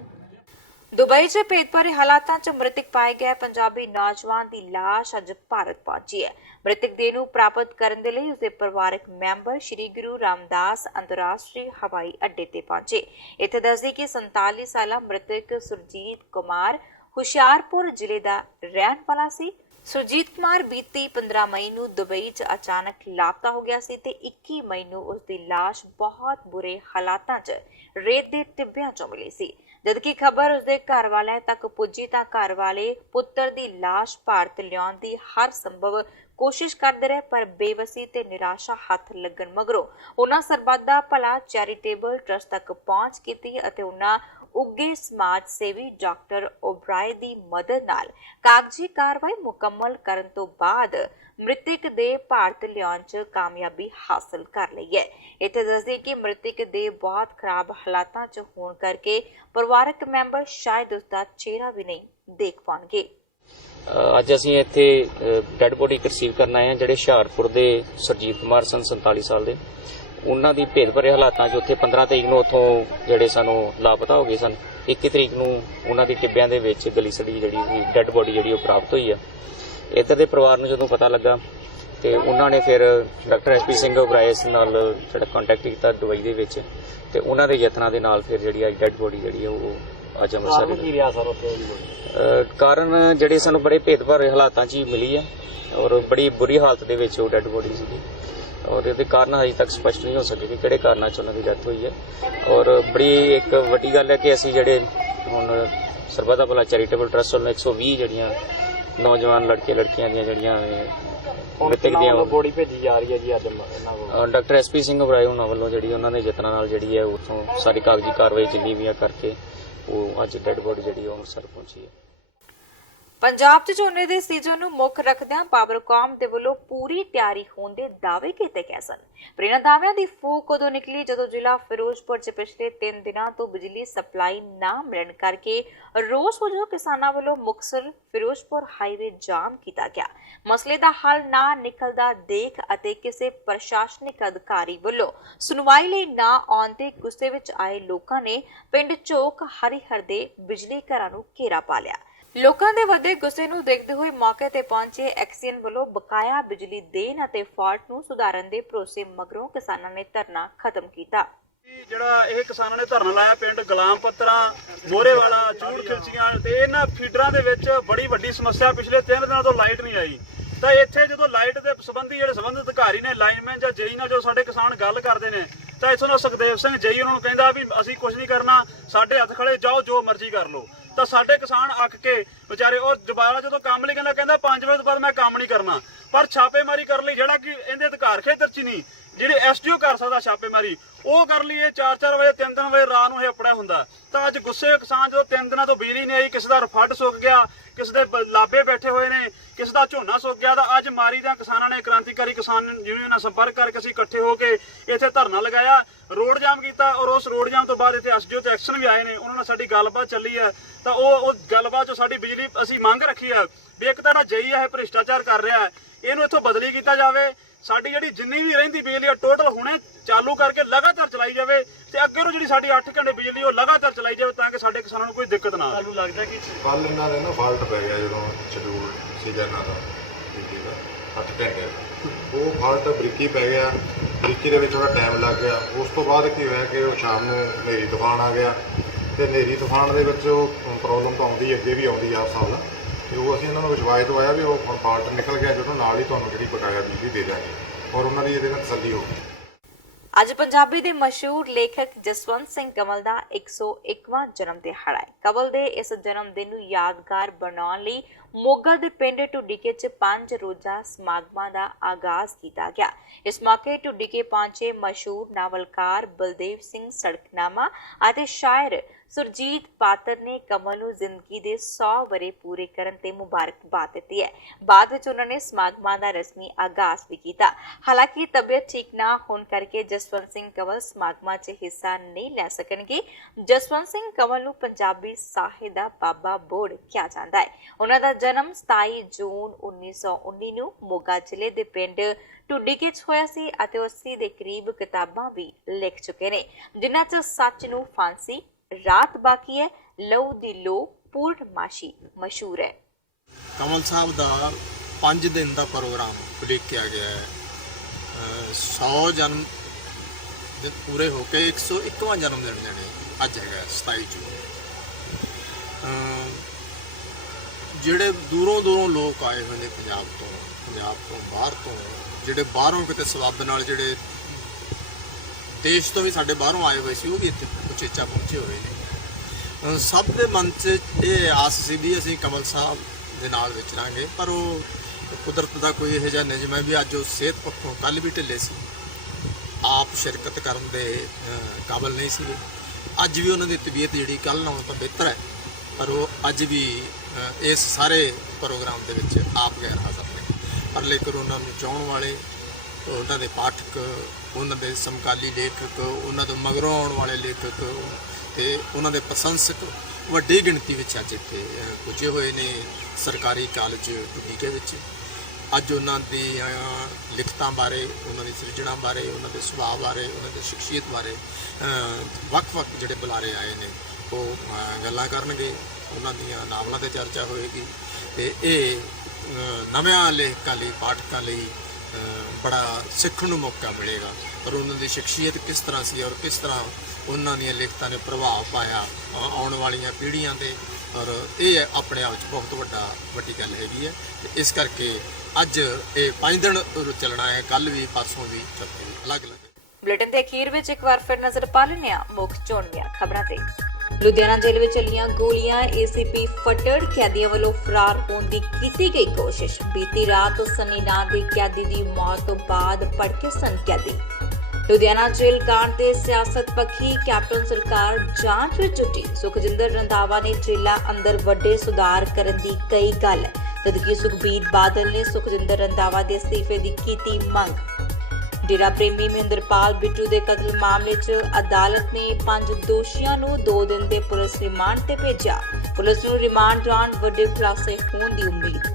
ਦੁਬਈ 'ਚ ਭੇਦਭਰੇ ਹਾਲਾਤਾਂ 'ਚ ਮ੍ਰਿਤਕ ਪਾਏ ਗਏ ਪੰਜਾਬੀ ਨੌਜਵਾਨ ਦੀ ਲਾਸ਼ ਅੱਜ ਭਾਰਤ ਪਹੁੰਚੀ ਹੈ। ਮ੍ਰਿਤਕ ਦੇਹ ਨੂੰ ਪ੍ਰਾਪਤ ਕਰਨ ਦੇ ਲਈ ਉਸਦੇ ਪਰਿਵਾਰਕ ਮੈਂਬਰ ਸ਼੍ਰੀ ਗੁਰੂ ਰਾਮਦਾਸ ਅੰਤਰਰਾਸ਼ਟਰੀ ਹਵਾਈ ਅੱਡੇ ਤੇ ਪਹੁੰਚੇ। ਇੱਥੇ ਦੱਸਦੇ ਕਿ 47 ਸਾਲਾ ਮ੍ਰਿਤਕ ਸੁਰਜੀਤ ਕੁਮਾਰ ਹੁਸ਼ਿਆਰਪੁਰ ਜ਼ਿਲ੍ਹੇ ਦਾ ਰਹਿਣ ਵਾਲਾ ਸੀ। ਸੁਰਜੀਤ ਕੁਮਾਰ ਬੀਤੀ 15 ਮਈ ਨੂੰ ਦੁਬਈ 'ਚ ਅਚਾਨਕ ਲਾਪਤਾ ਹੋ ਗਿਆ ਸੀ ਤੇ 21 ਮਈ ਨੂੰ ਉਸ ਦੀ ਲਾਸ਼ ਬਹੁਤ ਬੁਰੇ ਹਾਲਾਤਾਂ 'ਚ ਰੇਤ ਦੇ ਟਿੱਬਿਆਂ 'ਚੋਂ ਮਿਲੀ ਸੀ। ਜਦਕਿ ਖਬਰ ਉਸਦੇ ਘਰ ਵਾਲਿਆਂ ਤੱਕ ਪੁੱਜੀ ਤਾਂ ਘਰ ਵਾਲੇ ਪੁੱਤਰ ਦੀ ਲਾਸ਼ ਭਾਰਤ ਲਿਆਉਣ ਦੀ ਹਰ ਸੰਭਵ ਕੋਸ਼ਿਸ਼ ਕਰਦੇ ਰਹੇ, ਪਰ ਬੇਵਸੀ ਤੇ ਨਿਰਾਸ਼ਾ ਹੱਥ ਲੱਗਣ ਮਗਰੋਂ ਉਹਨਾਂ ਸਰਬੱਤ ਦਾ ਭਲਾ ਚੈਰੀਟੇਬਲ ਟਰਸਟ ਤੱਕ ਪਹੁੰਚ ਕੀਤੀ ਅਤੇ ਉਹਨਾਂ ਉੱਗੇ ਸਮਾਜ ਸੇਵੀ ਡਾਕਟਰ ਓਬਰਾਏ ਦੀ ਮਦਦ ਨਾਲ ਕਾਗਜ਼ੀ ਕਾਰਵਾਈ ਮੁਕੰਮਲ ਕਰਨ ਤੋਂ ਬਾਅਦ ਮ੍ਰਿਤਕ ਦੇ ਭਾਰਤ ਲਿਆਉਣ 'ਚ ਕਾਮਯਾਬੀ ਹਾਸਲ ਕਰ ਲਈ ਹੈ। ਇੱਥੇ ਦੱਸਦੇ ਕਿ ਮ੍ਰਿਤਕ ਦੇ ਬਹੁਤ ਖਰਾਬ ਹਾਲਾਤਾਂ 'ਚ ਹੋਣ ਕਰਕੇ ਪਰਿਵਾਰਕ ਮੈਂਬਰ ਸ਼ਾਇਦ ਉਸ ਦਾ ਚਿਹਰਾ ਵੀ ਨਹੀਂ ਦੇਖ ਪਾਉਣਗੇ। ਅੱਜ ਅਸੀਂ ਇੱਥੇ ਡੈੱਡ ਬੋਡੀ ਰਿਸੀਵ ਕਰਨ ਆਏ ਹਾਂ ਜਿਹੜੇ ਹੁਸ਼ਿਆਰਪੁਰ ਦੇ ਸੁਰਜੀਤ ਕੁਮਾਰ ਸਨ 47 ਸਾਲ ਦੇ। ਉਹਨਾਂ ਦੀ ਭੇਦ ਭਰੇ ਹਾਲਾਤਾਂ 'ਚ ਉੱਥੇ 15 ਤਰੀਕ ਨੂੰ ਉੱਥੋਂ ਜਿਹੜੇ ਸਾਨੂੰ ਲਾਪਤਾ ਹੋ ਗਏ ਸਨ। 21 ਤਰੀਕ ਨੂੰ ਉਹਨਾਂ ਦੀ ਟਿੱਬਿਆਂ ਦੇ ਵਿੱਚ ਗਲੀ ਸੜੀ ਜਿਹੜੀ ਡੈੱਡ ਬੋਡੀ ਜਿਹੜੀ ਉਹ ਪ੍ਰਾਪਤ ਹੋਈ ਆ। ਇੱਧਰ ਦੇ ਪਰਿਵਾਰ ਨੂੰ ਜਦੋਂ ਪਤਾ ਲੱਗਾ ਤੇ ਉਹਨਾਂ ਨੇ ਫਿਰ ਡਾਕਟਰ SP ਸਿੰਘ ਓਬਰਾਇਸ ਨਾਲ ਜਿਹੜਾ ਕੰਟੈਕਟ ਕੀਤਾ ਦੁਬਈ ਦੇ ਵਿੱਚ ਤੇ ਉਹਨਾਂ ਦੇ ਯਤਨਾਂ ਦੇ ਨਾਲ ਫਿਰ ਜਿਹੜੀ ਅੱਜ ਡੈੱਡ ਬੋਡੀ ਜਿਹੜੀ ਉਹ ਅੱਜ ਅੰਮ੍ਰਿਤਸਰ ਕੀ ਰਿਹਾ ਸਰ ਉੱਥੇ ਕਾਰਨ ਜਿਹੜੇ ਸਾਨੂੰ ਬੜੇ ਭੇਦ ਭਰੇ ਹਾਲਾਤਾਂ 'ਚ ਹੀ ਮਿਲੀ ਹੈ ਔਰ ਬੜੀ ਬੁਰੀ ਹਾਲਤ ਦੇ ਵਿੱਚ ਉਹ ਡੈੱਡ ਬੋਡੀ ਸੀਗੀ ਔਰ ਇਹਦੇ ਕਾਰਨ ਅਜੇ ਤੱਕ ਸਪਸ਼ਟ ਨਹੀਂ ਹੋ ਸਕੇ ਕਿ ਕਿਹੜੇ ਕਾਰਨਾਂ 'ਚ ਉਹਨਾਂ ਦੀ ਡੈਥ ਹੋਈ ਹੈ। ਔਰ ਬੜੀ ਇੱਕ ਵੱਡੀ ਗੱਲ ਹੈ ਕਿ ਅਸੀਂ ਜਿਹੜੇ ਹੁਣ ਸਰਬੱਤ ਦਾ ਭਲਾ ਚੈਰੀਟੇਬਲ ਟਰਸਟ ਵੱਲੋਂ 120 ਜਿਹੜੀਆਂ ਨੌਜਵਾਨ ਲੜਕੇ ਲੜਕੀਆਂ ਦੀਆਂ ਜਿਹੜੀਆਂ ਮ੍ਰਿਤਕ ਦੀਆਂ ਬੋਡੀ ਭੇਜੀ ਜਾ ਰਹੀ ਹੈ ਜੀ ਅੱਜ ਡਾਕਟਰ SP ਸਿੰਘ ਓਬਰਾਏ ਉਹਨਾਂ ਵੱਲੋਂ ਜਿਹੜੀ ਉਹਨਾਂ ਦੇ ਯਤਨਾਂ ਨਾਲ ਜਿਹੜੀ ਹੈ ਉੱਥੋਂ ਸਾਰੀ ਕਾਗਜ਼ੀ ਕਾਰਵਾਈ ਜਿੰਨੀ ਵੀ ਆ ਕਰਕੇ ਉਹ ਅੱਜ ਡੈੱਡ ਬੋਡੀ ਜਿਹੜੀ ਉਹ ਅੰਮ੍ਰਿਤਸਰ ਪਹੁੰਚੀ ਹੈ। ਪੰਜਾਬ 'ਚ ਝੋਨੇ ਦੇ ਸੀਜ਼ਨ ਨੂੰ ਮੁੱਖ ਰੱਖਦਿਆਂ ਪਾਵਰਕਾਮ ਦੇ ਵੱਲੋਂ ਪੂਰੀ ਤਿਆਰੀ ਹੋਣ ਦੇ ਦਾਅਵੇ ਕੀਤੇ ਗਏ ਸਨ। ਪਰ ਇਹਨਾਂ ਦਾਅਵਿਆਂ ਦੀ ਫੂਕ ਉਦੋਂ ਨਿਕਲੀ ਜਦੋਂ ਜ਼ਿਲ੍ਹਾ ਫਿਰੋਜ਼ਪੁਰ 'ਚ ਪਿਛਲੇ 3 ਦਿਨਾਂ ਤੋਂ ਬਿਜਲੀ ਸਪਲਾਈ ਨਾ ਮਿਲਣ ਕਰਕੇ ਰੋਸ ਵਜੋਂ ਕਿਸਾਨਾਂ ਵੱਲੋਂ ਮੁਕਤਸਰ ਫਿਰੋਜ਼ਪੁਰ ਹਾਈਵੇ ਜਾਮ ਕੀਤਾ ਗਿਆ। ਮਸਲੇ ਦਾ ਹੱਲ ਨਾ ਨਿਕਲਦਾ ਦੇਖ ਅਤੇ ਕਿਸੇ ਪ੍ਰਸ਼ਾਸਨਿਕ ਅਧਿਕਾਰੀ ਵੱਲੋਂ ਸੁਣਵਾਈ ਲਈ ਨਾ ਆਉਣ ਤੇ ਗੁੱਸੇ ਵਿੱਚ ਆਏ ਲੋਕਾਂ ਨੇ ਪਿੰਡ ਝੋਕ ਹਰੀਹਰ ਦੇ ਬਿਜਲੀ ਘਰਾਂ ਨੂੰ ਘੇਰਾ ਪਾ ਲਿਆ। ਲੋਕਾਂ ਦੇ ਵਧੇ ਗੁੱਸੇ ਨੂੰ ਦੇਖਦੇ ਹੋਏ ਮੌਕੇ ਤੇ ਪਹੁੰਚੇ ਐਕਸੀਅਨ ਵੱਲੋਂ ਬਕਾਇਆ ਬਿਜਲੀ ਦੇਣ ਅਤੇ ਫਾਲਟ ਨੂੰ ਸੁਧਾਰਨ ਦੇ ਭਰੋਸੇ ਮਗਰੋਂ ਕਿਸਾਨਾਂ ਨੇ ਧਰਨਾ ਖਤਮ ਕੀਤਾ। ਜਿਹੜਾ ਇਹ ਕਿਸਾਨਾਂ ਨੇ ਧਰਨਾ ਲਾਇਆ ਪਿੰਡ ਗੁਲਾਮ ਪੱਤਰਾ ਮੋਰੇਵਾਲਾ ਚੂੜ ਖਿਲਚੀਆਂ ਤੇ ਇਹਨਾਂ ਫੀਡਰਾਂ ਦੇ ਵਿੱਚ ਬੜੀ ਵੱਡੀ ਸਮੱਸਿਆ ਪਿਛਲੇ 3 ਦਿਨਾਂ ਤੋਂ ਲਾਈਟ ਨਹੀਂ ਆਈ। ਤਾਂ ਇੱਥੇ ਜਦੋਂ ਲਾਈਟ ਦੇ ਸੰਬੰਧੀ ਜਿਹੜੇ ਸੰਬੰਧਿਤ ਅਧਿਕਾਰੀ ਨੇ ਲਾਈਨਮੈਨ ਜਾਂ ਜੇਈ ਨਾਲ ਜੋ ਸਾਡੇ ਕਿਸਾਨ ਗੱਲ ਕਰਦੇ ਨੇ ਤਾਂ ਇੱਥੋਂ ਦਾ ਸੁਖਦੇਵ ਸਿੰਘ ਜੇਈ ਉਹਨਾਂ ਨੂੰ ਕਹਿੰਦਾ ਵੀ ਅਸੀਂ ਕੁਝ ਨਹੀਂ ਕਰਨਾ, ਸਾਡੇ ਹੱਥ ਖੜੇ ਜਾਓ ਜੋ ਮਰਜ਼ੀ ਕਰ ਲਓ। ਤਾਂ ਸਾਡੇ ਕਿਸਾਨ ਅੱਕ ਕੇ ਵਿਚਾਰੇ ਉਹ ਦੁਬਾਰਾ ਜਦੋਂ ਕੰਮ ਲਈ ਕਹਿੰਦਾ 5 ਵਜੇ ਤੋਂ ਬਾਅਦ ਮੈਂ ਕੰਮ ਨਹੀਂ ਕਰਨਾ। ਪਰ ਛਾਪੇਮਾਰੀ ਕਰਨ ਲਈ ਜਿਹੜਾ ਕਿ ਇਹਦੇ ਅਧਿਕਾਰ ਖੇਤਰ 'ਚ ਨਹੀਂ ਜਿਹੜੇ SDO ਕਰ ਸਕਦਾ ਛਾਪੇਮਾਰੀ ਉਹ ਕਰ ਲਈ ਇਹ 4-4 ਵਜੇ 3-3 ਵਜੇ ਰਾਤ ਨੂੰ ਇਹ ਅਪੜਿਆ ਹੁੰਦਾ। ਤਾਂ ਅੱਜ ਗੁੱਸੇ ਕਿਸਾਨ ਜਦੋਂ 3 ਦਿਨਾਂ ਤੋਂ ਬਿਜਲੀ ਨਹੀਂ ਆਈ, ਕਿਸੇ ਦਾ ਰਫੱਡ ਸੁੱਕ ਗਿਆ, ਕਿਸੇ ਦੇ ਲਾਬੇ ਬੈਠੇ ਹੋਏ ਨੇ, ਕਿਸੇ ਦਾ ਝੋਨਾ ਸੁੱਕ ਗਿਆ, ਤਾਂ ਅੱਜ ਮਾਰੀ ਦੀਆਂ ਕਿਸਾਨਾਂ ਨੇ ਕ੍ਰਾਂਤੀਕਾਰੀ ਕਿਸਾਨ ਯੂਨੀਅਨ ਨਾਲ ਸੰਪਰਕ ਕਰਕੇ ਅਸੀਂ ਇਕੱਠੇ ਹੋ ਕੇ ਇੱਥੇ ਧਰਨਾ ਲਗਾਇਆ, ਰੋਡ ਜਾਮ ਕੀਤਾ ਔਰ ਉਸ ਰੋਡ ਜਾਮ ਤੋਂ ਬਾਅਦ ਇੱਥੇ SDO ਤੇ ਐਕਸ਼ਨ ਵੀ ਆਏ ਨੇ। ਉਹਨਾਂ ਨਾਲ ਸਾਡੀ ਗੱਲਬਾਤ ਚੱਲੀ ਹੈ ਤਾਂ ਉਹ ਗੱਲਬਾਤ 'ਚੋਂ ਸਾਡੀ ਬਿਜਲੀ ਅਸੀਂ ਮੰਗ ਰੱਖੀ ਹੈ ਵੀ ਇੱਕ ਤਾਂ ਨਾ ਜਈ ਇਹ ਭ੍ਰਿਸ਼ਟਾਚਾਰ ਕਰ ਰਿਹਾ ਹੈ, ਇਹਨੂੰ ਇੱਥੋਂ ਬਦਲੀ ਕੀਤਾ ਜਾਵੇ। ਸਾਡੀ ਜਿਹੜੀ ਜਿੰਨੀ ਵੀ ਰਹਿੰਦੀ ਬਿਜਲੀ ਆ ਟੋਟਲ ਹੁਣੇ ਚਾਲੂ ਕਰਕੇ ਲਗਾਤਾਰ ਚਲਾਈ ਜਾਵੇ ਤੇ ਅੱਗੇ ਨੂੰ ਜਿਹੜੀ ਸਾਡੀ 8 ਘੰਟੇ ਬਿਜਲੀ ਉਹ ਲਗਾਤਾਰ ਚਲਾਈ ਜਾਵੇ ਤਾਂ ਕਿ ਸਾਡੇ ਕਿਸਾਨਾਂ ਨੂੰ ਕੋਈ ਦਿੱਕਤ ਨਾ ਆਵੇ। ਤੁਹਾਨੂੰ ਲੱਗਦਾ ਕਿ ਕੱਲ ਇਹਨਾਂ ਦੇ ਨਾ ਫਾਲਟ ਪੈ ਗਿਆ ਜਦੋਂ ਸ਼ਡਿਊਲ ਸੀਗਾ ਇਹਨਾਂ ਦਾ ਬਿਜਲੀ ਦਾ 8 ਘੰਟੇ ਉਹ ਫਾਲਟ ਬਰੀਕੀ ਪੈ ਗਿਆ, ਬਰੀਕੀ ਦੇ ਵਿੱਚ ਥੋੜਾ ਟਾਈਮ ਲੱਗ ਗਿਆ। ਉਸ ਤੋਂ ਬਾਅਦ ਕੀ ਹੋਇਆ ਕਿ ਉਹ ਸ਼ਾਮ ਨੂੰ ਹਨੇਰੀ ਤੂਫਾਨ ਆ ਗਿਆ ਤੇ ਹਨੇਰੀ ਤੂਫਾਨ ਦੇ ਵਿੱਚ ਉਹ ਪ੍ਰੋਬਲਮ ਤਾਂ ਆਉਂਦੀ ਅੱਗੇ ਵੀ ਆਉਂਦੀ ਆ ਸਾਲ ਤੇ ਉਹ ਅਸੀਂ ਇਹਨਾਂ ਨੂੰ ਵਿਸ਼ਵਾਸ ਦਵਾਇਆ ਵੀ ਉਹ ਫਾਲਟ ਨਿਕਲ ਗਿਆ ਜਦੋਂ ਨਾਲ ਹੀ ਤੁਹਾਨੂੰ ਜਿਹੜੀ ਬਕਾਇਆ ਬਿਜਲੀ ਦੇ ਦਾਂਗੇ ਔਰ ਉਹਨਾਂ ਦੀ ਇਹਦੇ ਨਾਲ ਤਸੱਲੀ ਹੋ ਗਈ। ਅੱਜ ਪੰਜਾਬੀ ਦੇ ਮਸ਼ਹੂਰ ਲੇਖਕ ਜਸਵੰਤ ਸਿੰਘ ਕੰਵਲ ਦਾ 101ਵਾਂ ਜਨਮ ਦਿਹਾੜਾ ਹੈ। ਕੰਵਲ ਦੇ ਇਸ ਜਨਮ ਦਿਨ ਨੂੰ ਯਾਦਗਾਰ ਬਣਾਉਣ ਲਈ ਮੋਗਾ ਦੇ ਪਿੰਡ ਢੁੱਡੀਕੇ 'ਚ 5 ਰੋਜ਼ਾ ਸਮਾਗਮਾਂ ਦਾ ਆਗਾਜ਼ ਕੀਤਾ ਗਿਆ। ਇਸ ਮੌਕੇ ਢੁੱਡੀਕੇ ਪਹੁੰਚੇ ਮਸ਼ਹੂਰ ਨਾਵਲਕਾਰ ਬਲਦੇਵ ਸਿੰਘ ਸੜਕਨਾਮਾ ਅਤੇ ਸ਼ਾਇਰ ਸੁਰਜੀਤ ਪਾਤਰ ਨੇ ਕਮਲ ਨੂੰ ਜ਼ਿੰਦਗੀ ਦੇ 100 ਵਰੇ ਪੂਰੇ ਕਰਨ ਤੇ ਮੁਬਾਰਕਬਾਦ ਦਿੱਤੀ ਹੈ। ਬਾਅਦ ਵਿੱਚ ਉਹਨਾਂ ਨੇ ਸਮਾਗਮਾਂ ਦਾ ਰਸਮੀ ਆਗਾਜ਼ ਵੀ ਕੀਤਾ। ਹਾਲਾਂਕਿ ਤਬੀਅਤ ਠੀਕ ਨਾ ਹੋਣ ਕਰਕੇ ਜਸਵੰਤ ਸਿੰਘ ਕੰਵਲ ਸਮਾਗਮਾਂ 'ਚ ਹਿੱਸਾ ਨਹੀਂ ਲੈ ਸਕਣਗੇ। ਜਸਵੰਤ ਸਿੰਘ ਕੰਵਲ ਨੂੰ ਪੰਜਾਬੀ ਸਾਹਿਤ ਦਾ ਬਾਬਾ ਬੋੜ ਕਿਹਾ ਜਾਂਦਾ ਹੈ। ਉਹਨਾਂ ਦਾ ਜਨਮ 27 ਜੂਨ 1919 ਨੂੰ ਮੋਗਾ ਜ਼ਿਲ੍ਹੇ ਦੇ ਪਿੰਡ ਢੁੱਡੀਕੇ 'ਚ ਹੋਇਆ ਸੀ ਅਤੇ 80 ਦੇ ਕਰੀਬ ਕਿਤਾਬਾਂ ਵੀ ਲਿਖ ਚੁੱਕੇ ਨੇ, ਜਿਨ੍ਹਾਂ 'ਚ ਸੱਚ ਨੂੰ ਫਾਂਸੀ, ਰਾਤ ਬਾਕੀ ਹੈ, ਲਹੂ ਦੀ ਲੋ, ਪੂਰਨਮਾਸ਼ੀ ਮਸ਼ਹੂਰ ਹੈ। ਕਮਲ ਸਾਹਿਬ ਦਾ 5 ਦਿਨ ਦਾ ਪ੍ਰੋਗਰਾਮ ਉਲੀਕਿਆ ਗਿਆ ਹੈ। 100 ਜਨਮ ਦਿਨ ਪੂਰੇ ਹੋ ਕੇ 101ਵਾਂ ਜਨਮ ਦਿਨ ਜਿਹੜੇ ਅੱਜ ਹੈਗਾ 27 ਜੂਨ। ਜਿਹੜੇ ਦੂਰੋਂ ਲੋਕ ਆਏ ਹੋਏ ਨੇ ਪੰਜਾਬ ਤੋਂ ਬਾਹਰ ਤੋਂ, ਜਿਹੜੇ ਬਾਹਰੋਂ ਕਿਤੇ ਸਬੱਬ ਨਾਲ ਜਿਹੜੇ ਦੇਸ਼ ਤੋਂ ਵੀ ਸਾਡੇ ਬਾਹਰੋਂ ਆਏ ਹੋਏ ਸੀ, ਉਹ ਵੀ ਇੱਥੇ ਉਚੇਚਾ ਪਹੁੰਚੇ ਹੋਏ ਨੇ। ਸਭ ਦੇ ਮਨ 'ਚ ਇਹ ਆਸ ਸੀ ਵੀ ਅਸੀਂ ਕਮਲ ਸਾਹਿਬ ਦੇ ਨਾਲ ਵਿਚਰਾਂਗੇ, ਪਰ ਉਹ ਕੁਦਰਤ ਦਾ ਕੋਈ ਇਹੋ ਜਿਹਾ ਨਿਯਮ ਹੈ ਵੀ ਅੱਜ ਉਹ ਸਿਹਤ ਪੱਖੋਂ ਕੱਲ੍ਹ ਵੀ ਢਿੱਲੇ ਸੀ, ਆਪ ਸ਼ਿਰਕਤ ਕਰਨ ਦੇ ਕਾਬਲ ਨਹੀਂ ਸੀ। ਅੱਜ ਵੀ ਉਹਨਾਂ ਦੀ ਤਬੀਅਤ ਜਿਹੜੀ ਕੱਲ੍ਹ ਨਾਲੋਂ ਤਾਂ ਬਿਹਤਰ ਹੈ, ਪਰ ਉਹ ਅੱਜ ਵੀ ਇਸ ਸਾਰੇ ਪ੍ਰੋਗਰਾਮ ਦੇ ਵਿੱਚ ਆਪ ਗੈਰ ਹਾਜ਼ਰ ਨੇ। ਪਰ ਲੇਕਿਨ ਉਹਨਾਂ ਨੂੰ ਚਾਹੁਣ ਵਾਲੇ, ਉਹਨਾਂ ਦੇ ਪਾਠਕ, ਉਹਨਾਂ ਦੇ ਸਮਕਾਲੀ ਲੇਖਕ, ਉਹਨਾਂ ਤੋਂ ਮਗਰੋਂ ਆਉਣ ਵਾਲੇ ਲੇਖਕ ਤੇ ਉਹਨਾਂ ਦੇ ਪ੍ਰਸ਼ੰਸਕ ਵੱਡੀ ਗਿਣਤੀ ਵਿੱਚ ਅੱਜ ਇੱਥੇ ਪੁੱਜੇ ਹੋਏ ਨੇ ਸਰਕਾਰੀ ਕਾਲਜ ਢੁੱਡੀਕੇ ਵਿੱਚ। ਅੱਜ ਉਹਨਾਂ ਦੀ ਲਿਖਤਾਂ ਬਾਰੇ, ਉਹਨਾਂ ਦੀ ਸਿਰਜਣਾ ਬਾਰੇ, ਉਹਨਾਂ ਦੇ ਸੁਭਾਅ ਬਾਰੇ, ਉਹਨਾਂ ਦੀ ਸ਼ਖਸੀਅਤ ਬਾਰੇ ਵੱਖ-ਵੱਖ ਜਿਹੜੇ ਬੁਲਾਰੇ ਆਏ ਨੇ ਉਹ ਗੱਲਾਂ ਕਰਨਗੇ, ਉਹਨਾਂ ਦੀਆਂ ਨਾਵਲਾਂ 'ਤੇ ਚਰਚਾ ਹੋਏਗੀ ਤੇ ਇਹ ਨਵਿਆਂ ਲੇਖਕਾਂ ਲਈ, ਪਾਠਕਾਂ ਲਈ ਬੜਾ ਸਿੱਖਣ ਨੂੰ ਮੌਕਾ ਮਿਲੇਗਾ। ਪਰ ਉਹਨਾਂ ਦੀ ਸ਼ਖਸੀਅਤ ਕਿਸ ਤਰ੍ਹਾਂ ਸੀ ਔਰ ਕਿਸ ਤਰ੍ਹਾਂ ਉਹਨਾਂ ਦੀਆਂ ਲਿਖਤਾਂ ਨੇ ਪ੍ਰਭਾਵ ਪਾਇਆ ਆਉਣ ਵਾਲੀਆਂ ਪੀੜ੍ਹੀਆਂ 'ਤੇ, ਔਰ ਇਹ ਆਪਣੇ ਆਪ 'ਚ ਬਹੁਤ ਵੱਡੀ ਗੱਲ ਹੈਗੀ ਹੈ। ਤੇ ਇਸ ਕਰਕੇ ਅੱਜ ਇਹ 5 ਦਿਨ ਚੱਲਣਾ ਹੈ, ਕੱਲ੍ਹ ਵੀ, ਪਰਸੋਂ ਵੀ, ਚੌਥੇ ਵੀ, ਅਲੱਗ-ਅਲੱਗ। ਬੁਲੇਟਿਨ ਦੇ ਅਖੀਰ ਵਿੱਚ ਇੱਕ ਵਾਰ ਫਿਰ ਨਜ਼ਰ ਪਾ ਲੈਂਦੇ ਹਾਂ ਮੁੱਖ ਚੋਣਵੀਆਂ ਖਬਰਾਂ ਤੇ। ਲੁਧਿਆਣਾ ਜੇਲ੍ਹ ਵਿੱਚ ਚੱਲੀਆਂ ਗੋਲੀਆਂ, ਏਸੀਪੀ ਫੱਟੜ ਕੈਦੀਆਂ ਵੱਲੋਂ ਫਰਾਰ ਹੋਣ ਦੀ ਕੀਤੀ ਗਈ ਕੋਸ਼ਿਸ਼। ਬੀਤੀ ਰਾਤ ਸਨੀ ਨਾਂ ਦੇ ਕੈਦੀ ਦੀ ਮੌਤ ਤੋਂ ਬਾਅਦ ਭੜਕੇ ਸਨ ਕੈਦੀ। ਲੁਧਿਆਣਾ ਜੇਲ੍ਹ ਕਾਂਡ ਦੇ ਸਿਆਸਤ ਪੱਖੀ ਕੈਪਟਨ ਸਰਕਾਰ ਜਾਂਚ ਵਿੱਚ ਜੁਟੀ। ਸੁਖਜਿੰਦਰ ਰੰਧਾਵਾ ਨੇ ਜੇਲ੍ਹਾਂ ਅੰਦਰ ਵੱਡੇ ਸੁਧਾਰ ਕਰਨ ਦੀ ਕਹੀ ਗੱਲ, ਜਦਕਿ ਸੁਖਬੀਰ ਬਾਦਲ ਨੇ ਸੁਖਜਿੰਦਰ ਰੰਧਾਵਾ ਦੇ ਅਸਤੀਫੇ ਦੀ ਕੀਤੀ ਮੰਗ। ਡੇਰਾ ਪ੍ਰੇਮੀ ਮਹਿੰਦਰਪਾਲ ਬਿੱਟੂ ਦੇ ਕਤਲ ਮਾਮਲੇ 'ਚ ਅਦਾਲਤ ਨੇ 5 ਦੋਸ਼ੀਆਂ ਨੂੰ 2 ਦਿਨ ਦੇ ਪੁਲਿਸ ਰਿਮਾਂਡ ਤੇ ਭੇਜਿਆ। ਪੁਲਿਸ ਨੂੰ ਰਿਮਾਂਡ ਦੌਰਾਨ ਵੱਡੇ ਖੁਲਾਸੇ ਹੋਣ ਦੀ ਉਮੀਦ।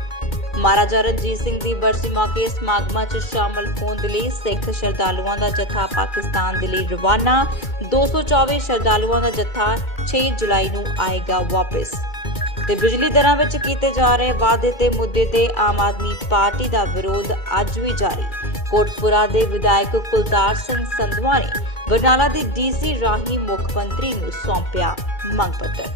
ਮਹਾਰਾਜਾ ਰਣਜੀਤ ਸਿੰਘ ਦੀ ਬਰਸੀ ਮੌਕੇ ਸਮਾਗਮਾਂ 'ਚ ਸ਼ਾਮਲ ਹੋਣ ਦੇ ਲਈ ਸਿੱਖ ਸ਼ਰਧਾਲੂਆਂ ਦਾ ਜੱਥਾ ਪਾਕਿਸਤਾਨ ਦੇ ਲਈ ਰਵਾਨਾ। 224 ਸ਼ਰਧਾਲੂਆਂ ਦਾ ਜੱਥਾ 6 ਜੁਲਾਈ ਨੂੰ ਆਏਗਾ ਵਾਪਸ। ਤੇ ਬਿਜਲੀ ਦਰਾਂ ਵਿੱਚ ਕੀਤੇ ਜਾ ਰਹੇ ਵਾਅਦੇ ਤੇ ਮੁੱਦੇ ਤੇ ਆਮ ਆਦਮੀ ਪਾਰਟੀ ਦਾ ਵਿਰੋਧ ਅੱਜ ਵੀ ਜਾਰੀ। ਕੋਟਪੁਰਾ ਦੇ ਵਿਧਾਇਕ ਕੁਲਤਾਰ ਸਿੰਘ ਸੰਧਵਾ ਨੇ ਬਟਾਲਾ ਦੀ ਡੀਸੀ ਰਾਹੀਂ ਮੁੱਖ ਮੰਤਰੀ ਨੂੰ ਸੌਂਪਿਆ ਮੰਗ ਪੱਤਰ।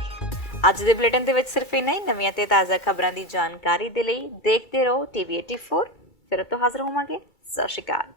ਅੱਜ ਦੇ ਬੁਲੇਟਿਨ ਦੇ ਵਿੱਚ ਸਿਰਫ ਇੰਨਾ ਹੀ। ਨਵੀਆਂ ਤੇ ਤਾਜ਼ਾ ਖਬਰਾਂ ਦੀ ਜਾਣਕਾਰੀ ਦੇ ਲਈ ਦੇਖਦੇ ਰਹੋ TV 84। ਫਿਰ ਤੋਂ ਹਾਜ਼ਰ ਹੋਵਾਂਗੇ। ਸਤਿ ਸ਼੍ਰੀ ਅਕਾਲ।